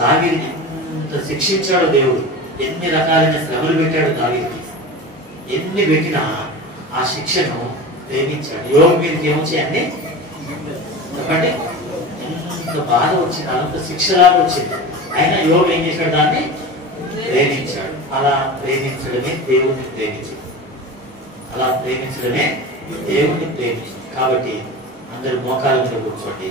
దావీదుని ఎంత శిక్షించాడో దేవుడు, ఎన్ని రకాలైన శ్రమలు పెట్టాడు దావీదుకి, ఎన్ని పెట్టినా ఆ శిక్షను ప్రేమించాడు. యోగ మీదకి ఏమొచ్చాయి అన్ని చెప్పండి, ఎంత బాధ వచ్చింది, అంత శిక్షలాగా వచ్చింది, అయినా యోగ ఏం చేశాడు? దాన్ని ప్రేమించాడు. అలా ప్రేమించడమే దేవుణ్ణి ప్రేమించింది. అలా ప్రేమించడమే దేవుణ్ణి ప్రేమించింది. కాబట్టి అందరూ మోకాళ్ళ మీద కూర్చోండి.